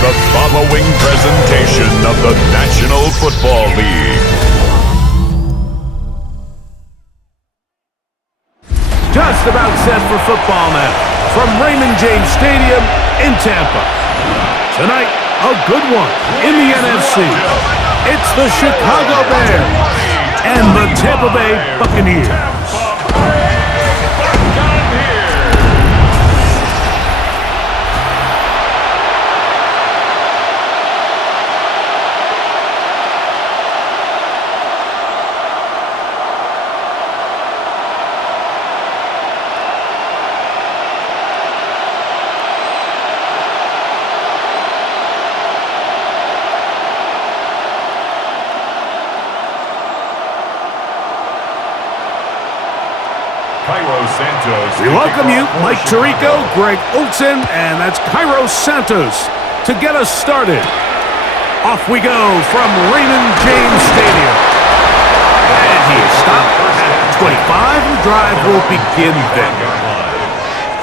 the following presentation of the National Football League. Just about set for football now from Raymond James Stadium in Tampa. Tonight, a good one in the NFC. It's the Chicago Bears and the Tampa Bay Buccaneers. We welcome you, Mike Tirico, Greg Olson, and that's Cairo Santos to get us started. Off we go from Raymond James Stadium. And he is stopped at 25. The drive will begin then.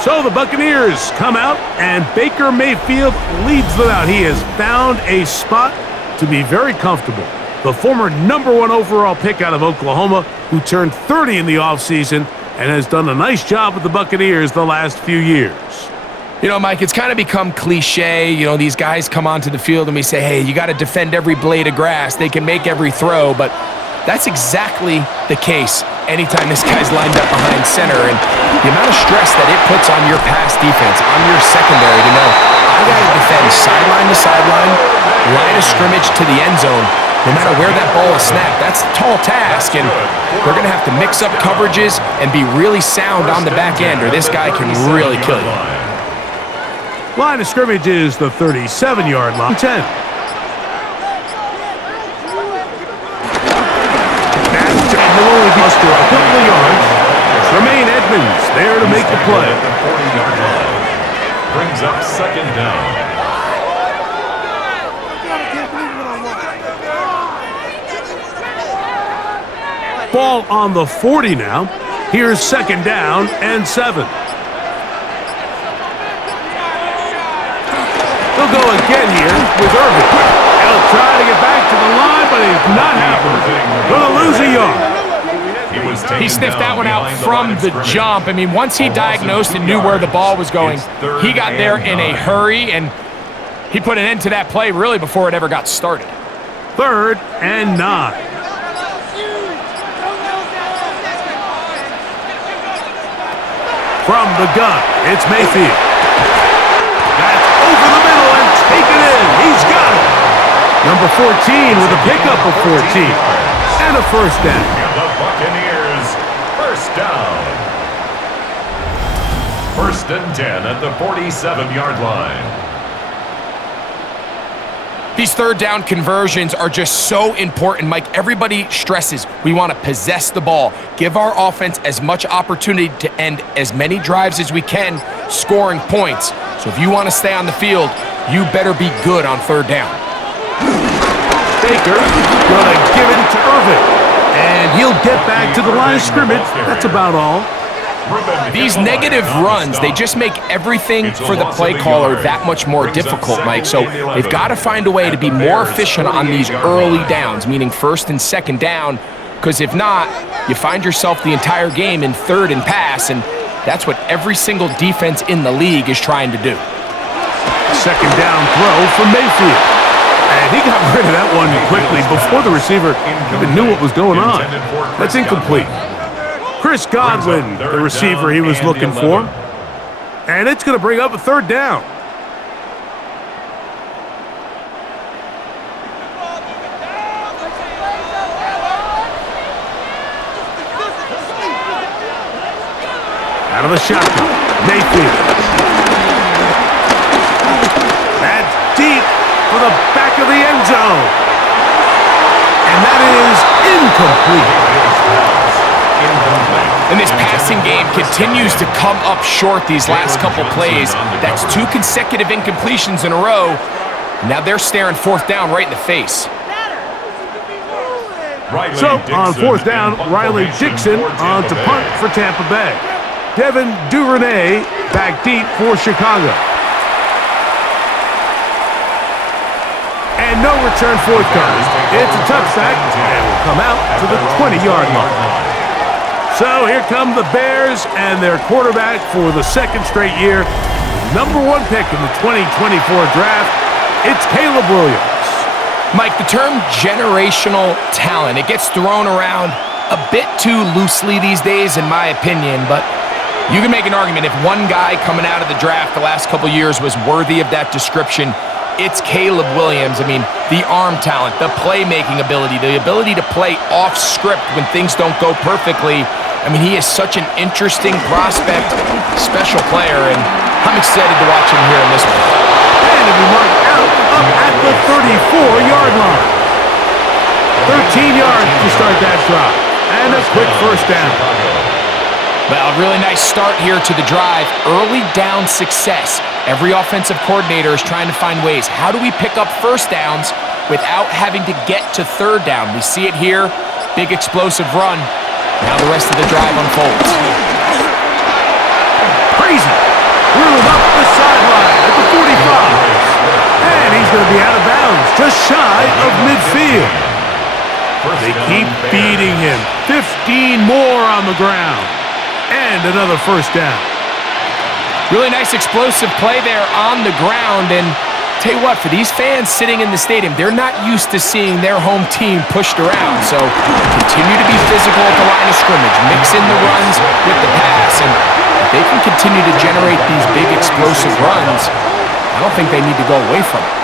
So the Buccaneers come out, and Baker Mayfield leads them out. He has found a spot to be very comfortable. The former #1 overall pick out of Oklahoma, who turned 30 in the offseason, and has done a nice job with the Buccaneers the last few years. You know, Mike, it's kind of become cliche. You know, these guys come onto the field and we say, hey, you got to defend every blade of grass. They can make every throw, but that's exactly the case anytime this guy's lined up behind center. And the amount of stress that it puts on your pass defense, on your secondary to know, I got to defend sideline to sideline, line of scrimmage to the end zone. No matter where that ball is snapped, that's a tall task, and they're going to have to mix up coverages and be really sound on the back end, or this guy can really kill you. Line of scrimmage is the 37-yard line. 10. That's will only muster a couple of yards. Tremaine Edmonds there to make the play. Brings up second down. Ball on the 40 now. Here's second down and 7. He'll go again here with Irvin. He'll try to get back to the line, but it's not happening. Going to lose a yard. He sniffed that one out from the jump. I mean, once he diagnosed and knew where the ball was going, he got there in a hurry, and he put an end to that play really before it ever got started. 3rd and 9. From the gun, it's Mayfield. That's over the middle and taken in. He's got it. Number 14 with a pickup of 14. And a first down. The Buccaneers, first down. 1st and 10 at the 47-yard line. These third down conversions are just so important, Mike. Everybody stresses we want to possess the ball, give our offense as much opportunity to end as many drives as we can, scoring points. So if you want to stay on the field, you better be good on 3rd down. Baker going to give it to Irvin, and he'll get back to the line of scrimmage. That's about all. These negative runs, they just make everything for the play caller that much more difficult, Mike. So they've got to find a way to be more efficient on these early downs, meaning 1st and 2nd down, because if not, you find yourself the entire game in 3rd and pass, and that's what every single defense in the league is trying to do. Second down throw from Mayfield. And he got rid of that one quickly before the receiver even knew what was going on. That's incomplete. Chris Godwin, the receiver he was looking for. And it's going to bring up a 3rd down. Out of the shotgun, Mayfield. That's deep for the back of the end zone. And that is incomplete. And this passing game continues to come up short these last couple plays. That's 2 consecutive incompletions in a row. Now they're staring 4th down right in the face. So on 4th down, Riley Dixon on to punt for Tampa Bay. Devin Duvernay back deep for Chicago. no return forthcoming. It's a touchback, and will come out to the 20-yard line. So here come the Bears and their quarterback for the second straight year. Number 1 pick in the 2024 draft, it's Caleb Williams. Mike, the term generational talent, it gets thrown around a bit too loosely these days, in my opinion, but you can make an argument if one guy coming out of the draft the last couple years was worthy of that description, it's Caleb Williams. I mean, the arm talent, the playmaking ability, the ability to play off script when things don't go perfectly. I mean, he is such an interesting prospect, special player, and I'm excited to watch him here in this one. And it'll be marked out up at the 34-yard line. 13 yards to start that drive, and a quick first down. Well, a really nice start here to the drive. Early down success. Every offensive coordinator is trying to find ways. How do we pick up first downs without having to get to third down? We see it here. Big explosive run. Now the rest of the drive unfolds. Crazy. Threw him up the sideline at the 45. And he's going to be out of bounds, just shy of midfield. They keep feeding him. 15 more on the ground. And another first down. Really nice explosive play there on the ground. And tell you what, for these fans sitting in the stadium, they're not used to seeing their home team pushed around. So continue to be physical at the line of scrimmage. Mix in the runs with the pass. And if they can continue to generate these big explosive runs, I don't think they need to go away from it.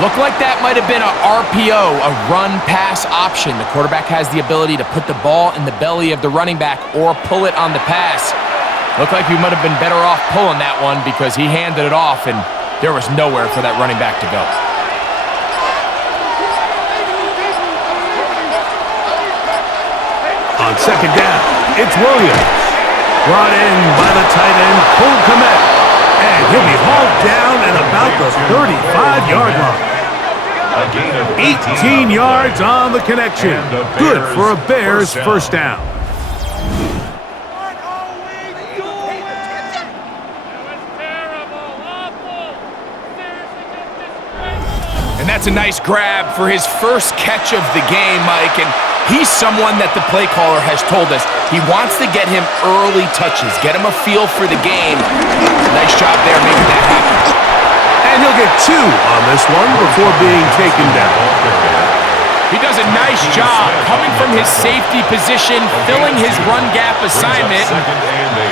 Looked like that might have been a RPO, a run-pass option. The quarterback has the ability to put the ball in the belly of the running back or pull it on the pass. Looked like he might have been better off pulling that one because he handed it off, and there was nowhere for that running back to go. On second down, it's Williams. Brought in by the tight end, Cole Kmet. And he'll be hauled down at about the 35-yard line. 18 yards on the connection. Good for a Bears first down. And that's a nice grab for his first catch of the game, Mike. And he's someone that the play caller has told us he wants to get him early touches, get him a feel for the game. Nice job there making that happen. And he'll get 2 on this one before being taken down. He does a nice job coming from his safety position, filling his run gap assignment.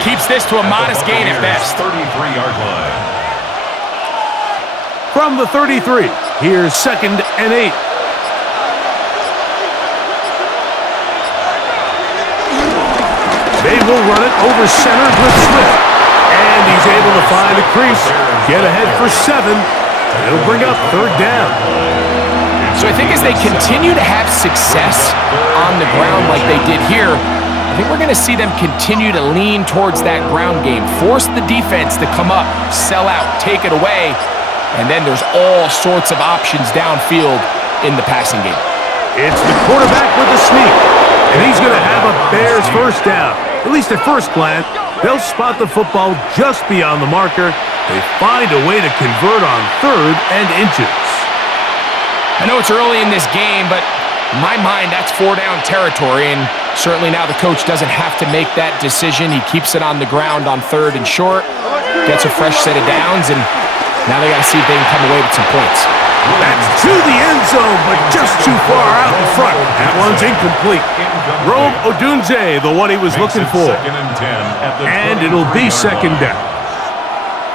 Keeps this to a modest gain at best. 33-yard line. From the 33, here's 2nd and 8. They will run it over center with Smith. And he's able to find a crease, get ahead for 7. It'll bring up 3rd down. So I think as they continue to have success on the ground like they did here, I think we're going to see them continue to lean towards that ground game, force the defense to come up, sell out, take it away, and then there's all sorts of options downfield in the passing game. It's the quarterback with the sneak, and he's going to have a Bears first down. At least at first glance, they'll spot the football just beyond the marker. They find a way to convert on 3rd and inches. I know it's early in this game, but in my mind, that's 4-down territory, and certainly now the coach doesn't have to make that decision. He keeps it on the ground on 3rd and short, gets a fresh set of downs, and now they got to see if they can come away with some points. That's to the end zone, but just too far out in front. That one's incomplete. Rome Odunze, the one he was looking for. And it'll be 2nd down.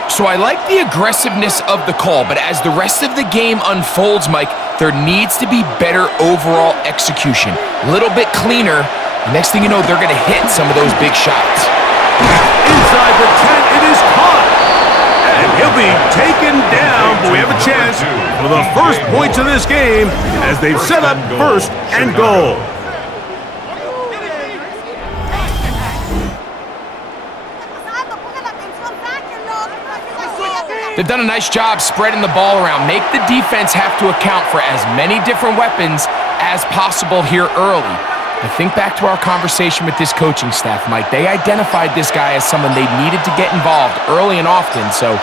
So I like the aggressiveness of the call, but as the rest of the game unfolds, Mike, there needs to be better overall execution. A little bit cleaner. The next thing you know, they're going to hit some of those big shots. Inside the 10, it is caught. And he'll be taken down, but we have a chance for the first points of this game as they've set up 1st and goal. They've done a nice job spreading the ball around. Make the defense have to account for as many different weapons as possible here early. But think back to our conversation with this coaching staff, Mike. They identified this guy as someone they needed to get involved early and often, so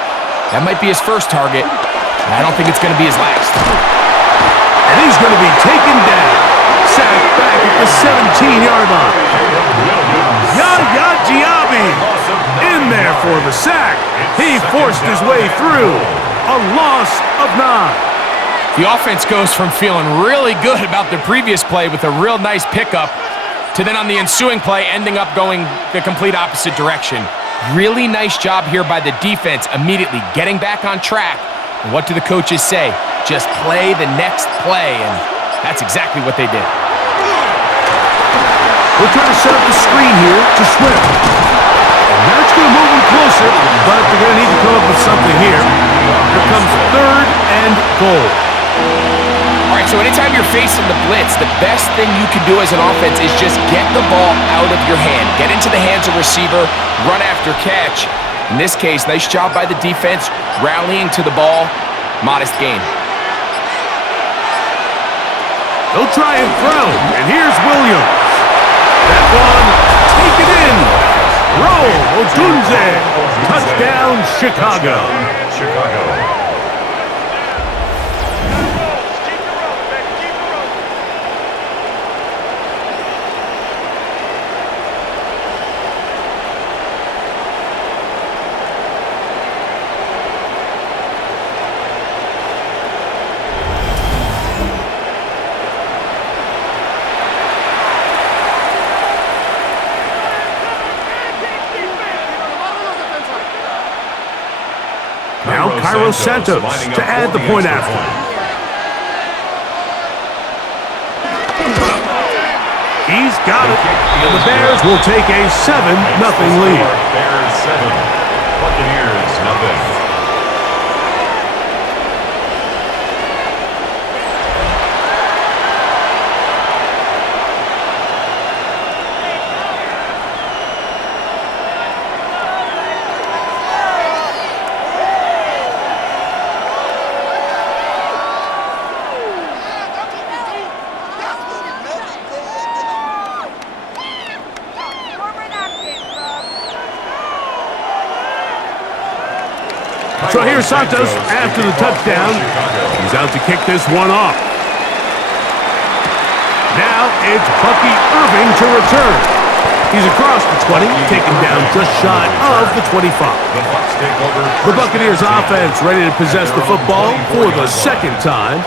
that might be his first target. I don't think it's going to be his last. And he's going to be taken down. Sacked back at the 17-yard line. Yaya Diaby in there for the sack. He forced his way through. A loss of 9. The offense goes from feeling really good about the previous play with a real nice pickup to then on the ensuing play ending up going the complete opposite direction. Really nice job here by the defense, immediately getting back on track. And what do the coaches say? Just play the next play, and that's exactly what they did. We're trying to set up the screen here to Swift. And that's going to move him closer, but they're going to need to come up with something here. Here comes 3rd and goal. All right, so anytime you're facing the blitz, the best thing you can do as an offense is just get the ball out of your hand. Get into the hands of receiver, run after catch. In this case, nice job by the defense, rallying to the ball. Modest gain. They'll try and throw, and here's Williams. That one, take it in. Roll, Odunze. Touchdown, Chicago. Now Cairo Santos to add the point after. He's got it. And the Bears will take a 7-0 lead. Bears 7, Buccaneers 0. So here's Santos after the touchdown. He's out to kick this one off. Now it's Bucky Irving to return. He's across the 20, taken down just shy of the 25. The Buccaneers offense ready to possess the football for the second time.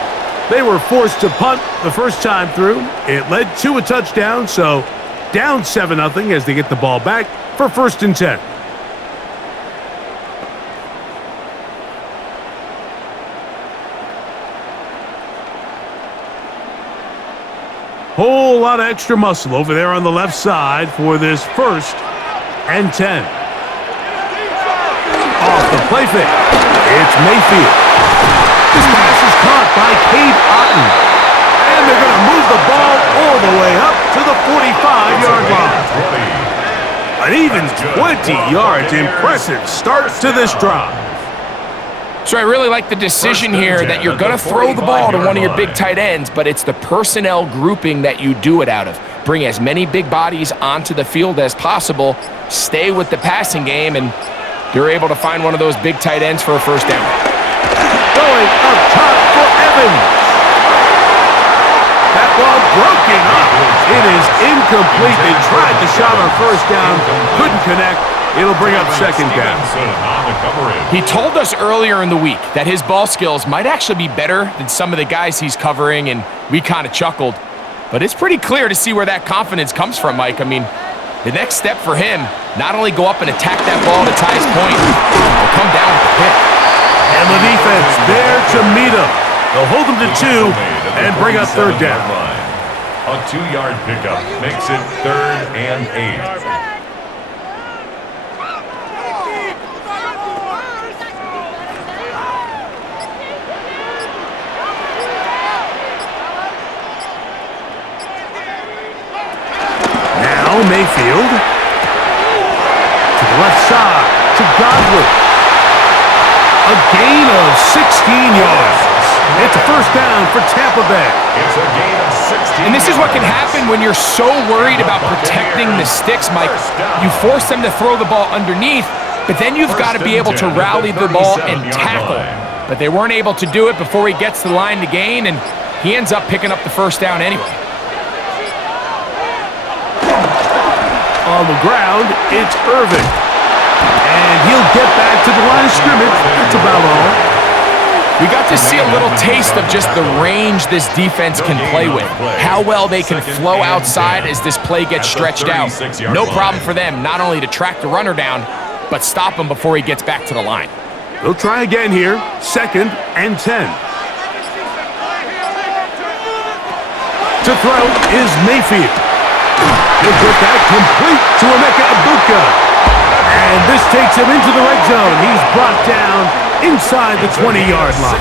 They were forced to punt the first time through. It led to a touchdown, so down 7-0 as they get the ball back for 1st and 10. Whole lot of extra muscle over there on the left side for this 1st and 10. Off the play fake. It's Mayfield. This pass is caught by Cade Otton. And they're going to move the ball all the way up to the 45-yard line. An even 20 yards. Impressive start to this drive. So I really like the decision here that you're going to throw the ball to one of your big tight ends, but it's the personnel grouping that you do it out of. Bring as many big bodies onto the field as possible, stay with the passing game, and you're able to find one of those big tight ends for a 1st down. Going up top for Evans. That ball broken up. It is incomplete. They tried the shot on 1st down, couldn't connect. It'll bring up 2nd down. He told us earlier in the week that his ball skills might actually be better than some of the guys he's covering, and we kind of chuckled. But it's pretty clear to see where that confidence comes from, Mike. I mean, the next step for him, not only go up and attack that ball to tie his point, but come down with the pick. And the defense there to meet him. They'll hold him to 2 and bring up 3rd down. A 2-yard pickup makes it 3rd and 8. Mayfield to the left side to Godwin. A gain of 16 yards. It's a 1st down for Tampa Bay. It's a gain of 16. And this is what can happen when you're so worried about protecting the sticks, Mike. You force them to throw the ball underneath, but then you've got to be able to rally the ball and tackle. But they weren't able to do it before he gets to the line to gain, and he ends up picking up the first down anyway. On the ground, it's Irving. And he'll get back to the line of scrimmage. That's about all. We got to see a little taste of just the range this defense can play with. How well they can flow outside as this play gets stretched out. No problem for them not only to track the runner down, but stop him before he gets back to the line. They'll try again here. 2nd and 10. To throw is Mayfield. He'll get that complete to Emeka Ibuka. And this takes him into the red zone. He's brought down inside the 20-yard line.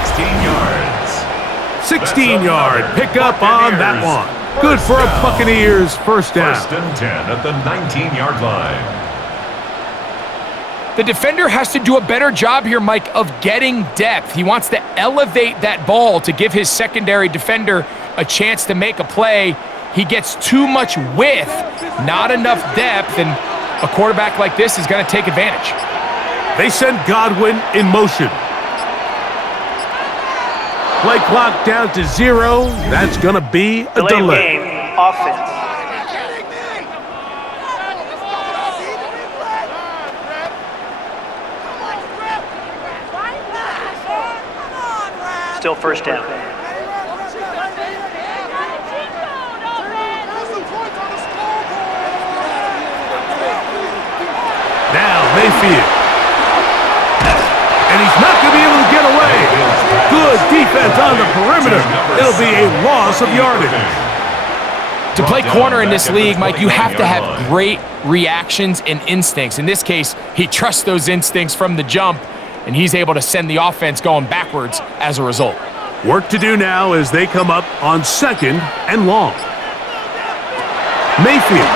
16-yard pickup on that one. Good for a Buccaneers first down. 1st and 10 at the 19-yard line. The defender has to do a better job here, Mike, of getting depth. He wants to elevate that ball to give his secondary defender a chance to make a play. He gets too much width, not enough depth, and a quarterback like this is going to take advantage. They send Godwin in motion. Play clock down to 0. That's going to be a delay. Game, offense. Still first down. Now Mayfield. And he's not going to be able to get away. Good defense on the perimeter. It'll be a loss of yardage. To play corner in this league, Mike, you have to have great reactions and instincts. In this case, he trusts those instincts from the jump, and he's able to send the offense going backwards as a result. Work to do now as they come up on 2nd and long. Mayfield.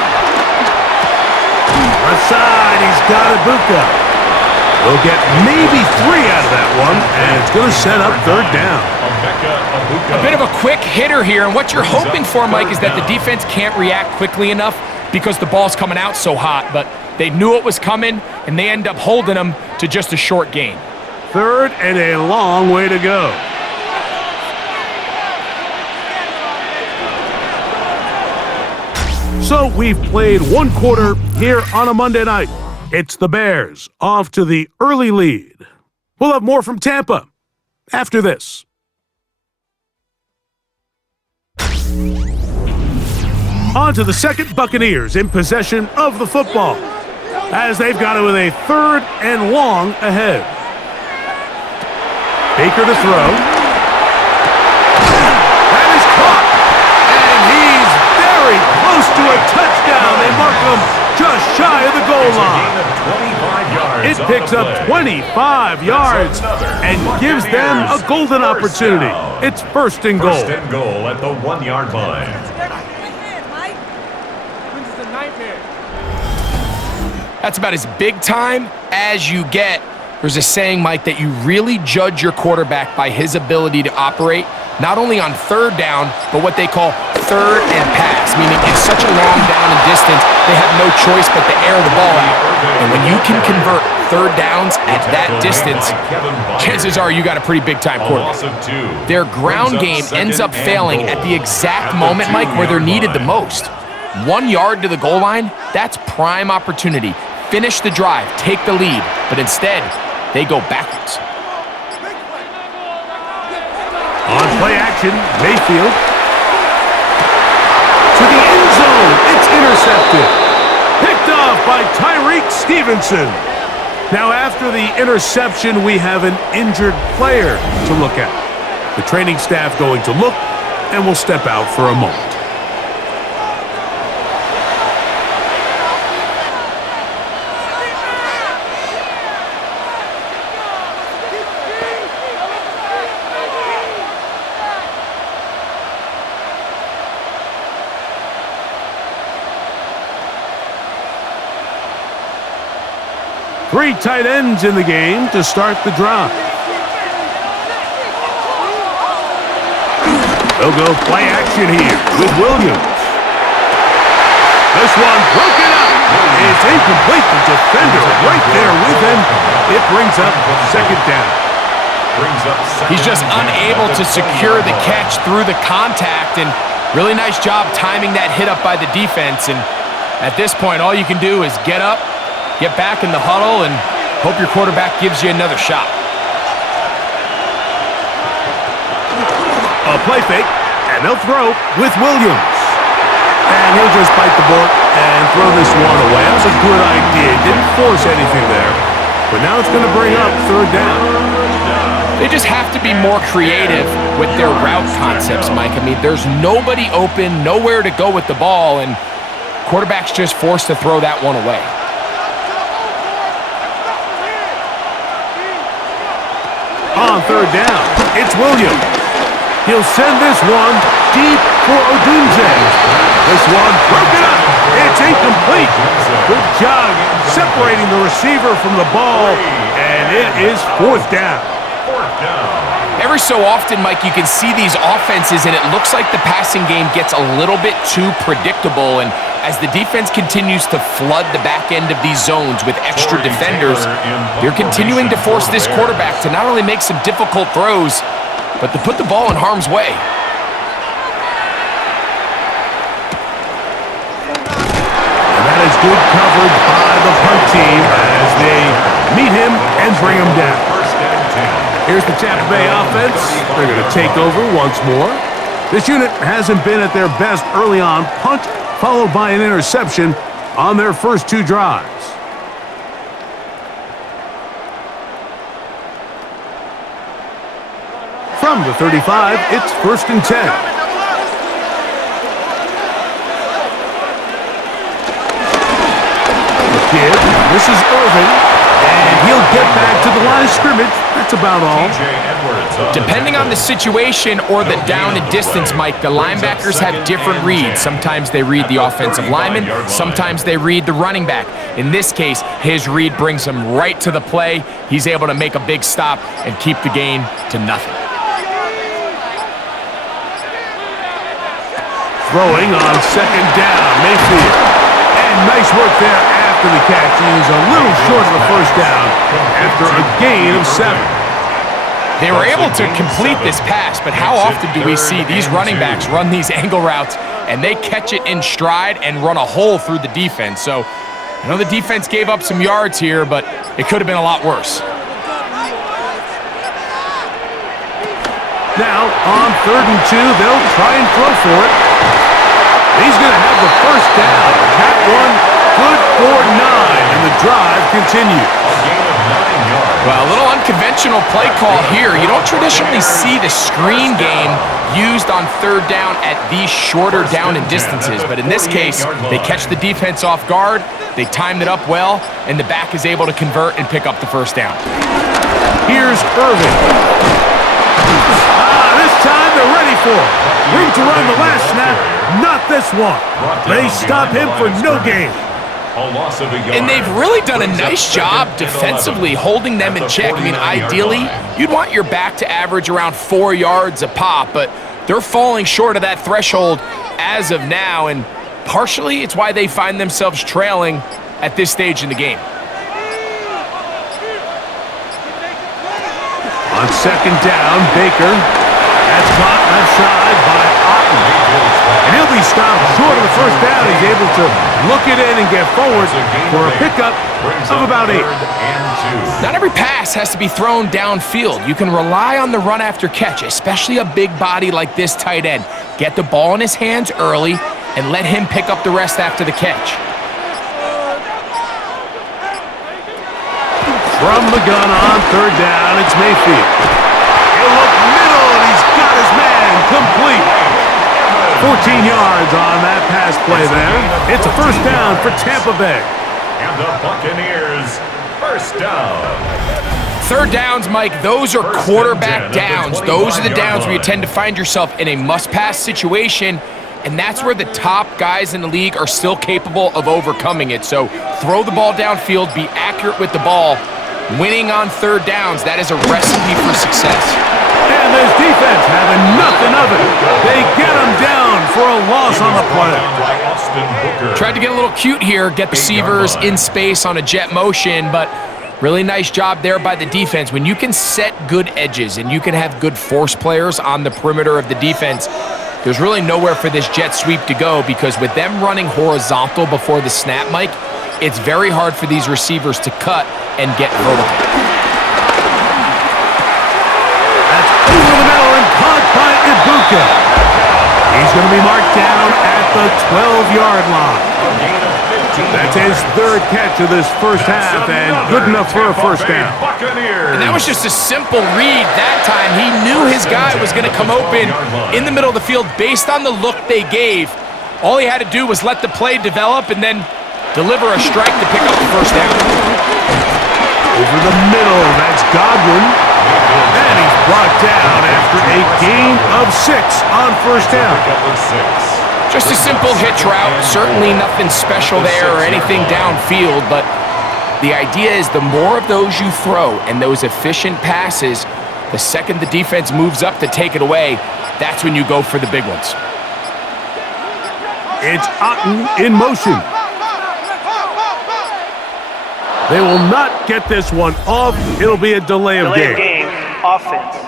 Left side, he's got Ibuka. They'll get maybe 3 out of that one, and it's going to set up 3rd down. A bit of a quick hitter here, and what you're hoping for, Mike, is that the defense can't react quickly enough because the ball's coming out so hot, but they knew it was coming, and they end up holding them to just a short gain. 3rd and a long way to go. So we've played 1 quarter here on a Monday night. It's the Bears off to the early lead. We'll have more from Tampa after this. On to the 2nd, Buccaneers in possession of the football as they've got it with a 3rd and long ahead. Baker to throw. That is caught. And he's very close to a touchdown. They mark him just shy of the goal line. It picks up 25 yards and gives them a golden opportunity. It's 1st and goal. 1st and goal at the 1-yard line. That's about as big time as you get. There's a saying, Mike, that you really judge your quarterback by his ability to operate, not only on 3rd down, but what they call 3rd and pass, meaning it's such a long down and distance, they have no choice but to air the ball out. And when you can convert 3rd downs at that distance, chances are you got a pretty big-time quarterback. Their ground game ends up failing at the exact moment, Mike, where they're needed the most. 1 yard to the goal line, that's prime opportunity. Finish the drive, take the lead, but instead, they go backwards. On play action, Mayfield. To the end zone, it's intercepted. Picked off by Tyreek Stevenson. Now after the interception, we have an injured player to look at. The training staff going to look, and will step out for a moment. Three tight ends in the game to start the drive. They'll go play action here with Williams. This one broken up. It's incomplete. The defender right there with him. It brings up 2nd down. He's just unable to secure the catch through the contact, and really nice job timing that hit up by the defense. And at this point, all you can do is get up, get back in the huddle, and hope your quarterback gives you another shot. A play fake, and they'll throw with Williams. And he'll just bite the bullet and throw this one away. That was a good idea. Didn't force anything there. But now it's going to bring up third down. They just have to be more creative with their route concepts, Mike. I mean, there's nobody open, nowhere to go with the ball, and quarterback's just forced to throw that one away. On third down, it's Williams. He'll send this one deep for Odunze. This one broken up. It's incomplete. Good job separating the receiver from the ball, and it is fourth down. Every so often, Mike, you can see these offenses, and it looks like the passing game gets a little bit too predictable. And as the defense continues to flood the back end of these zones with extra defenders, they're continuing to force this quarterback to not only make some difficult throws, but to put the ball in harm's way. And that is good coverage by the punt team as they meet him and bring him down. Here's the Tampa Bay offense. They're going to take over once more. This unit hasn't been at their best early on. Punt followed by an interception on their first two drives. From the 35, it's 1st and 10. The kid, this is Irvin, and he'll get back to the line of scrimmage. That's about all. Depending on the situation or the down and distance, Mike, the linebackers have different reads. Sometimes they read the offensive lineman, sometimes they read the running back. In this case, his read brings him right to the play. He's able to make a big stop and keep the gain to nothing. Throwing on second down, Mayfield. And nice work there after the catch. He's a little short of the first down after a gain of 7. They were able to complete this pass, but how often do we see these running backs run these angle routes and they catch it in stride and run a hole through the defense? So I know the defense gave up some yards here, but it could have been a lot worse. Now, on 3rd and 2, they'll try and throw for it. He's going to have the first down. That one good for 9, and the drive continues. Well, a little unconventional play call here. You don't traditionally see the screen game used on 3rd down at these shorter down and distances, but in this case, they catch the defense off guard, they timed it up well, and the back is able to convert and pick up the first down. Here's Irvin. This time they're ready for it. Room to run the last snap, not this one. They stop him for no gain. And they've really done a nice job defensively holding them in check. I mean, ideally, you'd want your back to average around 4 yards a pop, but they're falling short of that threshold as of now, and partially it's why they find themselves trailing at this stage in the game. On second down, Baker. That's caught left side by Otten. And he'll be stopped short of the first down. He's able to look it in and get forward for a pickup of about 8. Not every pass has to be thrown downfield. You can rely on the run after catch, especially a big body like this tight end. Get the ball in his hands early and let him pick up the rest after the catch. From the gun on 3rd down, it's Mayfield. He'll look middle, and he's got his man complete. 14 yards on that pass play there. It's a first down for Tampa Bay. And the Buccaneers, first down. 3rd downs, Mike, those are quarterback downs. Those are the downs where you tend to find yourself in a must-pass situation, and that's where the top guys in the league are still capable of overcoming it. So throw the ball downfield, be accurate with the ball. Winning on 3rd downs, that is a recipe for success. And this defense having nothing of it. They get him down for a loss on the play. Tried to get a little cute here, get receivers in space on a jet motion, but Really nice job there by the defense. When you can set good edges and you can have good force players on the perimeter of the defense, there's really nowhere for this jet sweep to go, because with them running horizontal before the snap, Mike, it's very hard for these receivers to cut and get vertical. That's over the middle and caught by Ibuka. He's going to be marked down at the 12-yard line. That's his third catch of this first half, and good enough for a first down. And that was just a simple read that time. He knew his guy was going to come open in the middle of the field based on the look they gave. All he had to do was let the play develop and then deliver a strike to pick up the first down. Over the middle, that's Godwin. And he's brought down after a gain of 6 on first down. Just a simple hitch route. Certainly nothing special there or anything downfield, but the idea is the more of those you throw and those efficient passes, the second the defense moves up to take it away, that's when you go for the big ones. It's Otten in motion. They will not get this one off. It'll be a delay of game. Delay of game, offense.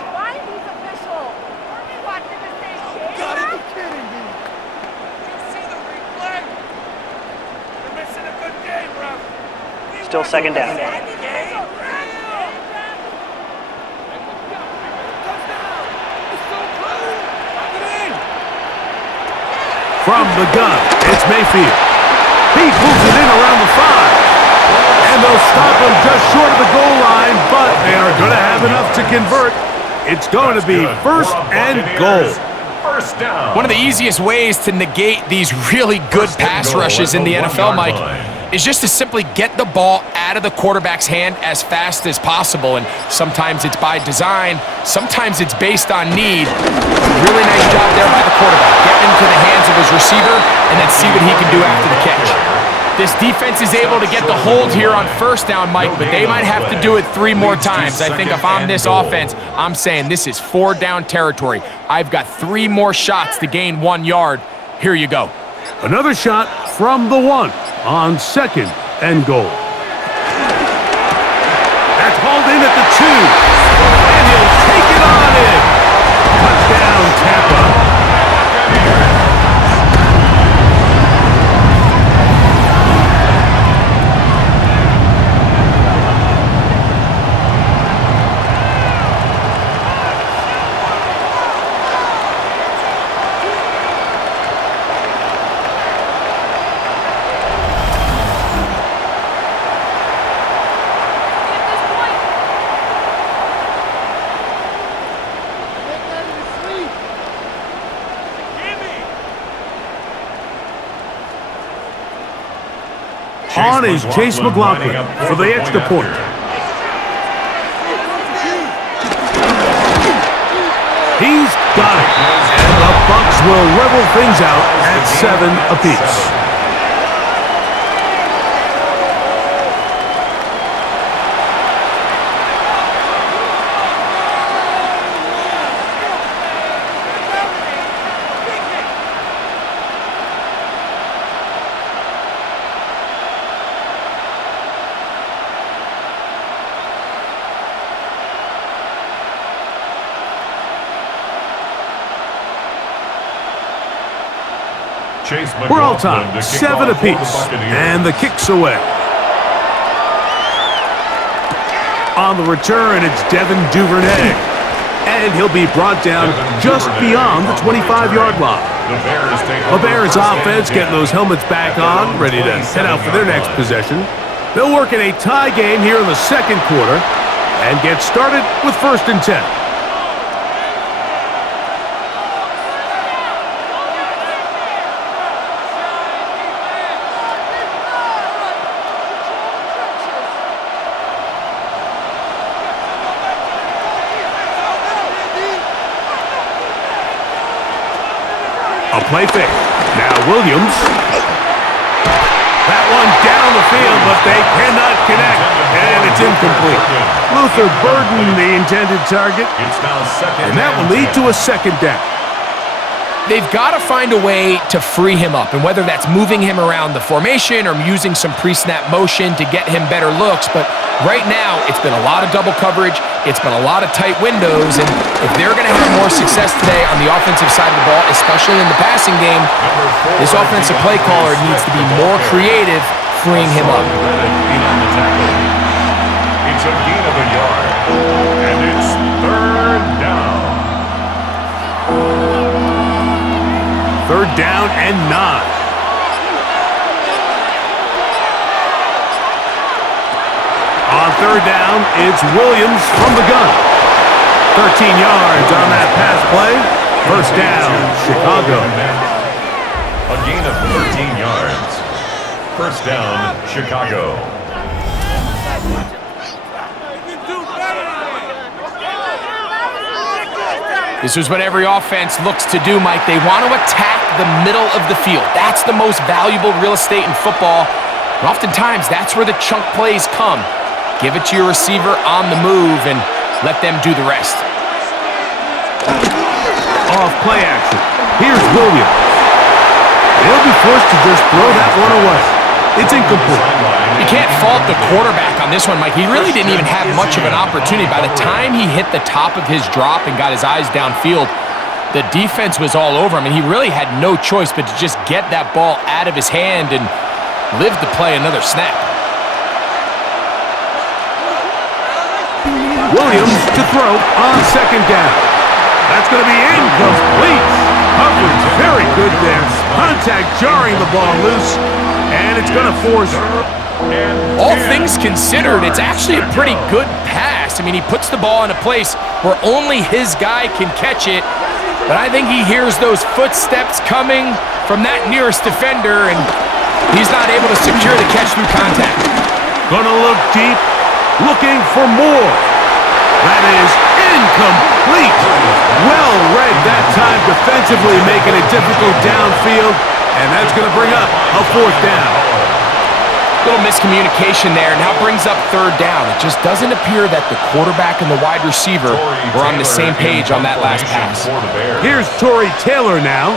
Still second down. From the gun, it's Mayfield. He pulls it in around the 5. And they'll stop him just short of the goal line, but they are going to have enough to convert. It's going to be first and goal. First down. One of the easiest ways to negate these really good pass rushes in the NFL, Mike, is just to simply get the ball out of the quarterback's hand as fast as possible. And sometimes it's by design, sometimes it's based on need. Really nice job there by the quarterback. Get into the hands of his receiver and then see what he can do after the catch. This defense is able to get the hold here on first down, Mike, but they might have to do it 3 more times. I think if I'm this offense, I'm saying this is 4-down territory. I've got 3 more shots to gain 1 yard. Here you go. Another shot from the 1 on second and goal. That's hauled in at the 2. And he'll take it on in. Touchdown, Tampa. On is Chase McLaughlin for the extra point. He's got it. And the Bucs will level things out at 7 apiece. We're all tied, 7 apiece, and the kick's away. On the return, it's Devin Duvernay, and he'll be brought down just beyond the 25-yard line. The Bears offense getting those helmets back on, ready to head out for their next possession. They'll work in a tie game here in the second quarter and get started with 1st and 10. A play fake. Now Williams. That one down the field, but they cannot connect, and it's incomplete. Luther Burden, the intended target, and that will lead to a second down. They've got to find a way to free him up, and whether that's moving him around the formation or using some pre-snap motion to get him better looks, but right now it's been a lot of double coverage, it's been a lot of tight windows, and if they're going to have more success today on the offensive side of the ball, especially in the passing game, this offensive play caller needs to be more creative freeing him up. It's a gain of a yard, and it's third down. Third down and 9. On third down, it's Williams from the gun. 13 yards on that pass play. First down, Chicago. A gain of 13 yards. First down, Chicago. This is what every offense looks to do, Mike. They want to attack the middle of the field. That's the most valuable real estate in football. And oftentimes, that's where the chunk plays come. Give it to your receiver on the move and let them do the rest. Off play action. Here's Williams. He'll be forced to just throw that one away. It's incomplete. You can't fault the quarterback on this one, Mike. He really didn't even have much of an opportunity. By the time he hit the top of his drop and got his eyes downfield, the defense was all over him, and he really had no choice but to just get that ball out of his hand and live to play another snap. Williams to throw on second down. That's going to be incomplete. Coverage very good there. Contact jarring the ball loose, and it's going to force. All things considered, it's actually a pretty good pass. I mean, he puts the ball in a place where only his guy can catch it, but I think he hears those footsteps coming from that nearest defender, and he's not able to secure the catch through contact. Gonna look deep, looking for more. That is incomplete. Well read that time defensively, making it difficult downfield, and that's going to bring up a fourth down. Little miscommunication there, now brings up third down. It just doesn't appear that the quarterback and the wide receiver were on the same page on that last pass. Here's Tory Taylor now.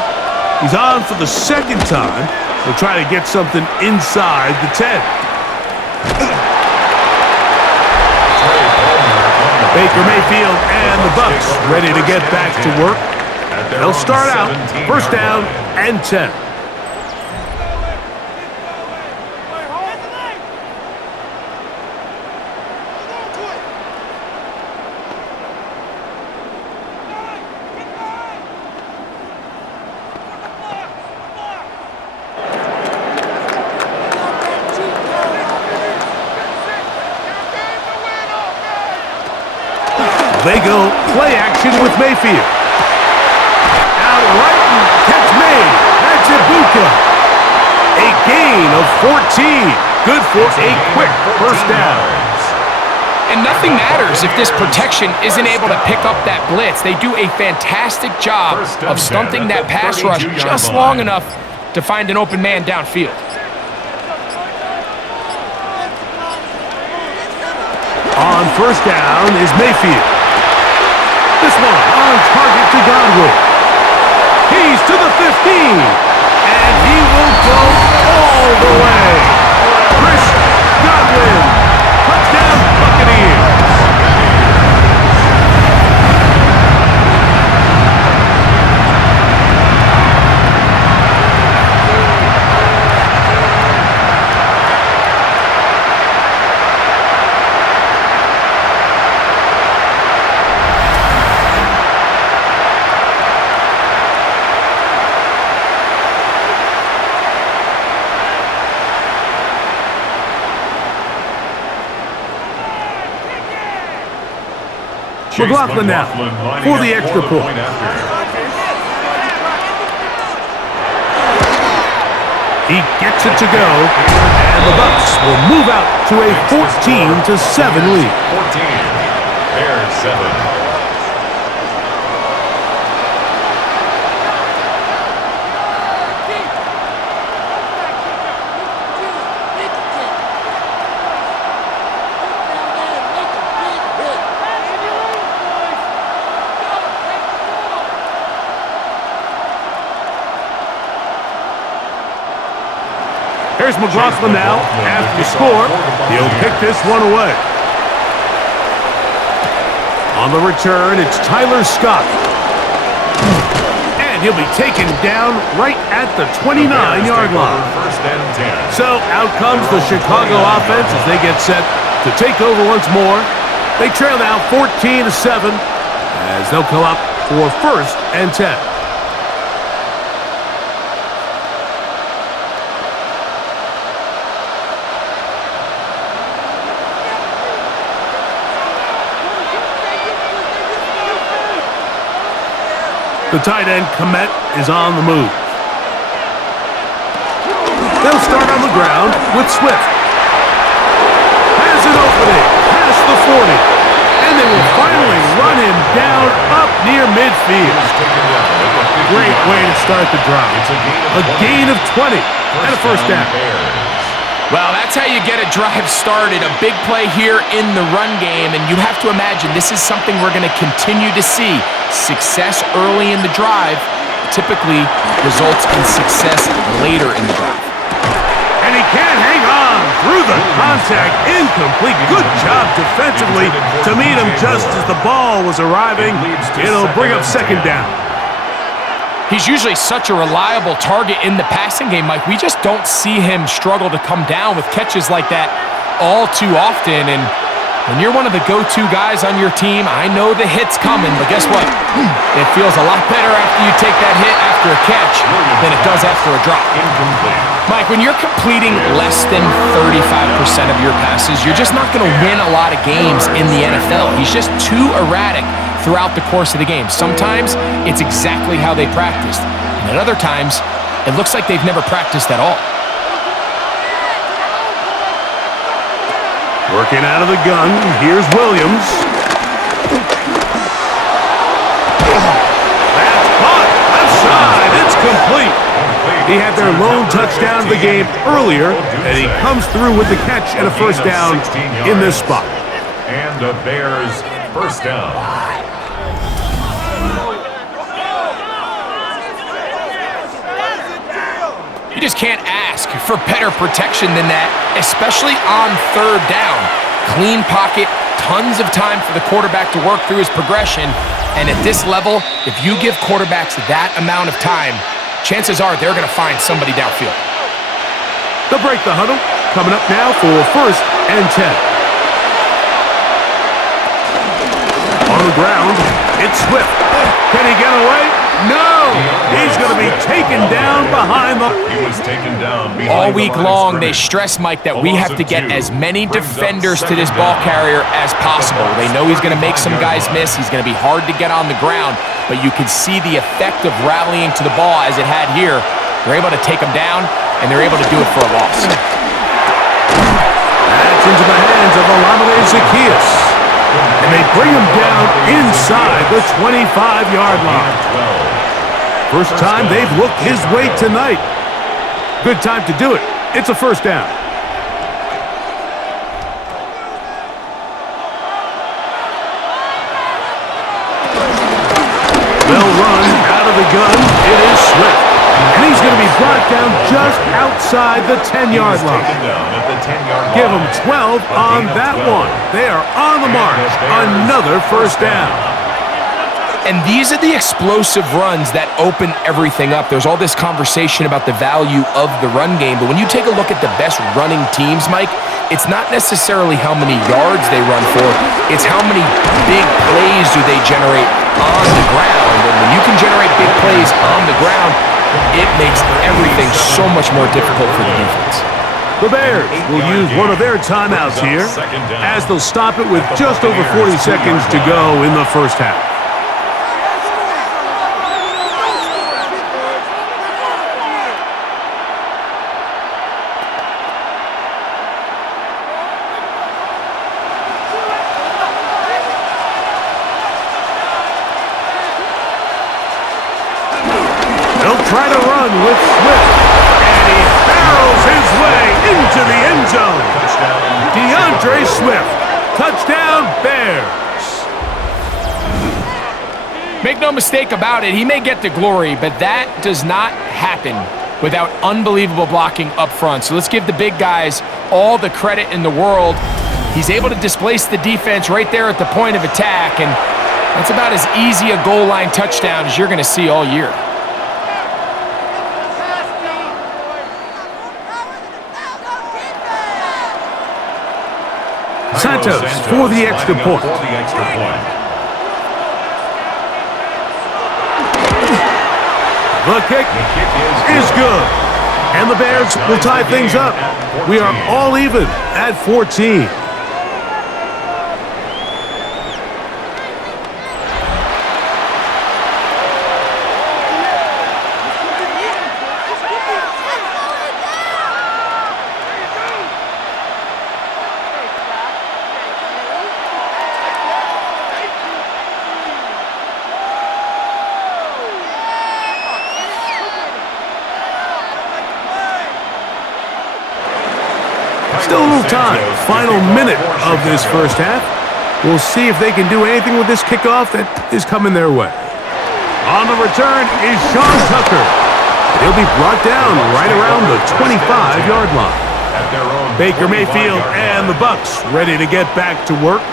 He's on for the second time. He'll try to get something inside the 10. Baker Mayfield and the Bucks ready to get back to work. They'll start out first down and 10. They go play action with Mayfield. Out right and catch made. That's Ibuka. A gain of 14. Good for a quick first down. And nothing matters if this protection isn't able to pick up that blitz. They do a fantastic job of stunting that pass rush just long enough to find an open man downfield. On first down is Mayfield. This one on target to Godwin. He's to the 15, and he will go all the way. Chris Godwin, touchdown Buccaneers. McLaughlin now for the extra point. He gets it to go, and the Bucks will move out to a 14-7 lead. 14, Bears 7. Here's McLaughlin now. After the score, he'll kick this one away. On the return, it's Tyler Scott. And he'll be taken down right at the 29-yard line. So out comes the Chicago offense as they get set to take over once more. They trail now 14-7 as they'll come up for 1st and 10. The tight end, Komet, is on the move. They'll start on the ground with Swift. Has an opening past the 40. And they will finally run him down up near midfield. Great way to start the drive. A gain of 20 and a 1st down. Well, that's how you get a drive started. A big play here in the run game, and you have to imagine this is something we're going to continue to see. Success early in the drive typically results in success later in the drive. And he can't hang on through the contact. Incomplete. Good job defensively to meet him just as the ball was arriving. It'll bring up 2nd down. He's usually such a reliable target in the passing game, Mike. We just don't see him struggle to come down with catches like that all too often. And when you're one of the go-to guys on your team, I know the hit's coming, but guess what? It feels a lot better after you take that hit after a catch than it does after a drop. Mike, when you're completing less than 35% of your passes, you're just not going to win a lot of games in the NFL. He's just too erratic throughout the course of the game. Sometimes it's exactly how they practiced, and at other times, it looks like they've never practiced at all. Working out of the gun, here's Williams. That's caught, left side, it's complete. He had their lone touchdown of the game earlier, and he comes through with the catch and a 1st down in this spot. And the Bears' 1st down. You just can't ask for better protection than that, especially on 3rd down. Clean pocket, tons of time for the quarterback to work through his progression. And at this level, if you give quarterbacks that amount of time, chances are they're going to find somebody downfield. They'll break the huddle. Coming up now for 1st and 10. On the ground, it's Swift. Can he get away? No! He's going to be taken down behind the... He was taken down behind all week long, they stress, Mike, that we have to get as many defenders to this ball carrier as possible. They know he's going to make some guys miss. He's going to be hard to get on the ground, but you can see the effect of rallying to the ball as it had here. They're able to take him down, and they're able to do it for a loss. That's into the hands of Olamide Zaccheaus. And they bring him down inside the 25-yard line. First time they've looked his way tonight. Good time to do it. It's a 1st down. They'll run out of the gun. It is Swift. And he's going to be brought down just outside the 10-yard line. Give him 12 on that one. They are on the march. Another 1st down. And these are the explosive runs that open everything up. There's all this conversation about the value of the run game, but when you take a look at the best running teams, Mike, it's not necessarily how many yards they run for, it's how many big plays do they generate on the ground. And when you can generate big plays on the ground, it makes everything so much more difficult for the defense. The Bears will use one of their timeouts here as they'll stop it with just over 40 seconds to go in the 1st half. Try to run with Swift, and he barrels his way into the end zone. DeAndre Swift, touchdown Bears. Make no mistake about it, he may get the glory, but that does not happen without unbelievable blocking up front. So let's give the big guys all the credit in the world. He's able to displace the defense right there at the point of attack, and that's about as easy a goal line touchdown as you're going to see all year. Santos for the extra point. The kick is good. And the Bears will tie things up. We are all even at 14. Still a little time. Final minute of this first half. We'll see if they can do anything with this kickoff that is coming their way. On the return is Sean Tucker. He'll be brought down right around the 25-yard line. Baker Mayfield and the Bucs ready to get back to work.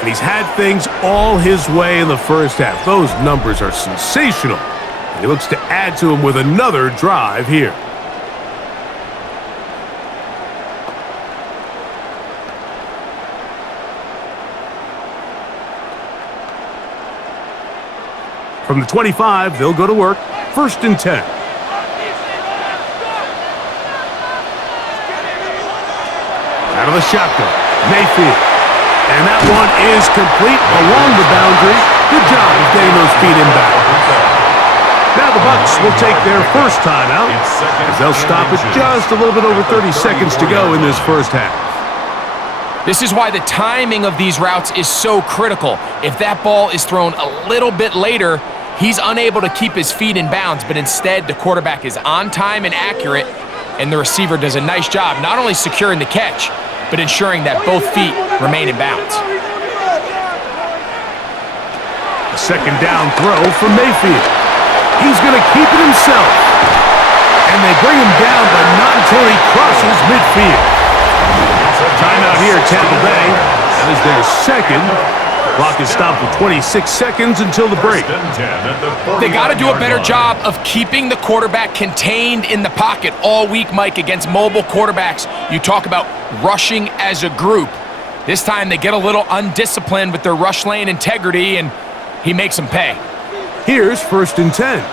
And he's had things all his way in the first half. Those numbers are sensational. And he looks to add to them with another drive here. From the 25, they'll go to work. 1st and 10. Out of the shotgun, Mayfield. And that one is complete along the boundary. Good job of getting those feet in back. Now the Bucs will take their first timeout as they'll stop at just a little bit over 30 seconds to go in this first half. This is why the timing of these routes is so critical. If that ball is thrown a little bit later, he's unable to keep his feet in bounds, but instead the quarterback is on time and accurate, and the receiver does a nice job not only securing the catch, but ensuring that both feet remain in bounds. A second down throw for Mayfield. He's going to keep it himself. And they bring him down, but not until he crosses midfield. Timeout here, Tampa Bay. That is their second. Clock is stopped with 26 seconds until the break. They got to do a better job of keeping the quarterback contained in the pocket all week, Mike, against mobile quarterbacks. You talk about rushing as a group. This time they get a little undisciplined with their rush lane integrity, and he makes them pay. Here's 1st and 10.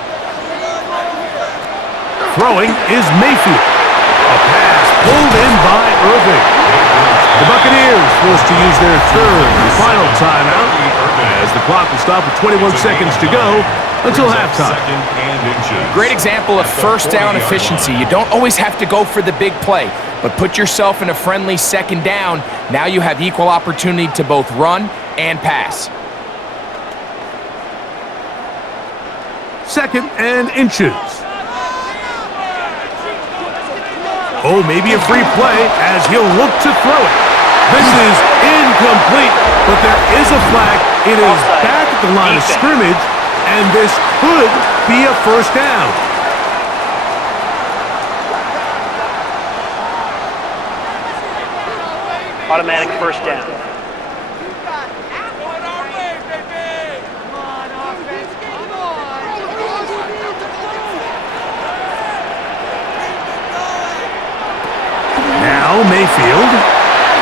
Throwing is Mayfield. A pass pulled in by Irving. The Buccaneers forced to use their third and final timeout as the clock will stop with 21 seconds to go until halftime. Great example of first down efficiency. You don't always have to go for the big play, but put yourself in a friendly second down. Now you have equal opportunity to both run and pass. 2nd and inches. Oh, maybe a free play as he'll look to throw it. This is incomplete, but there is a flag. It is back at the line of scrimmage, and this could be a first down. Automatic first down. Now Mayfield.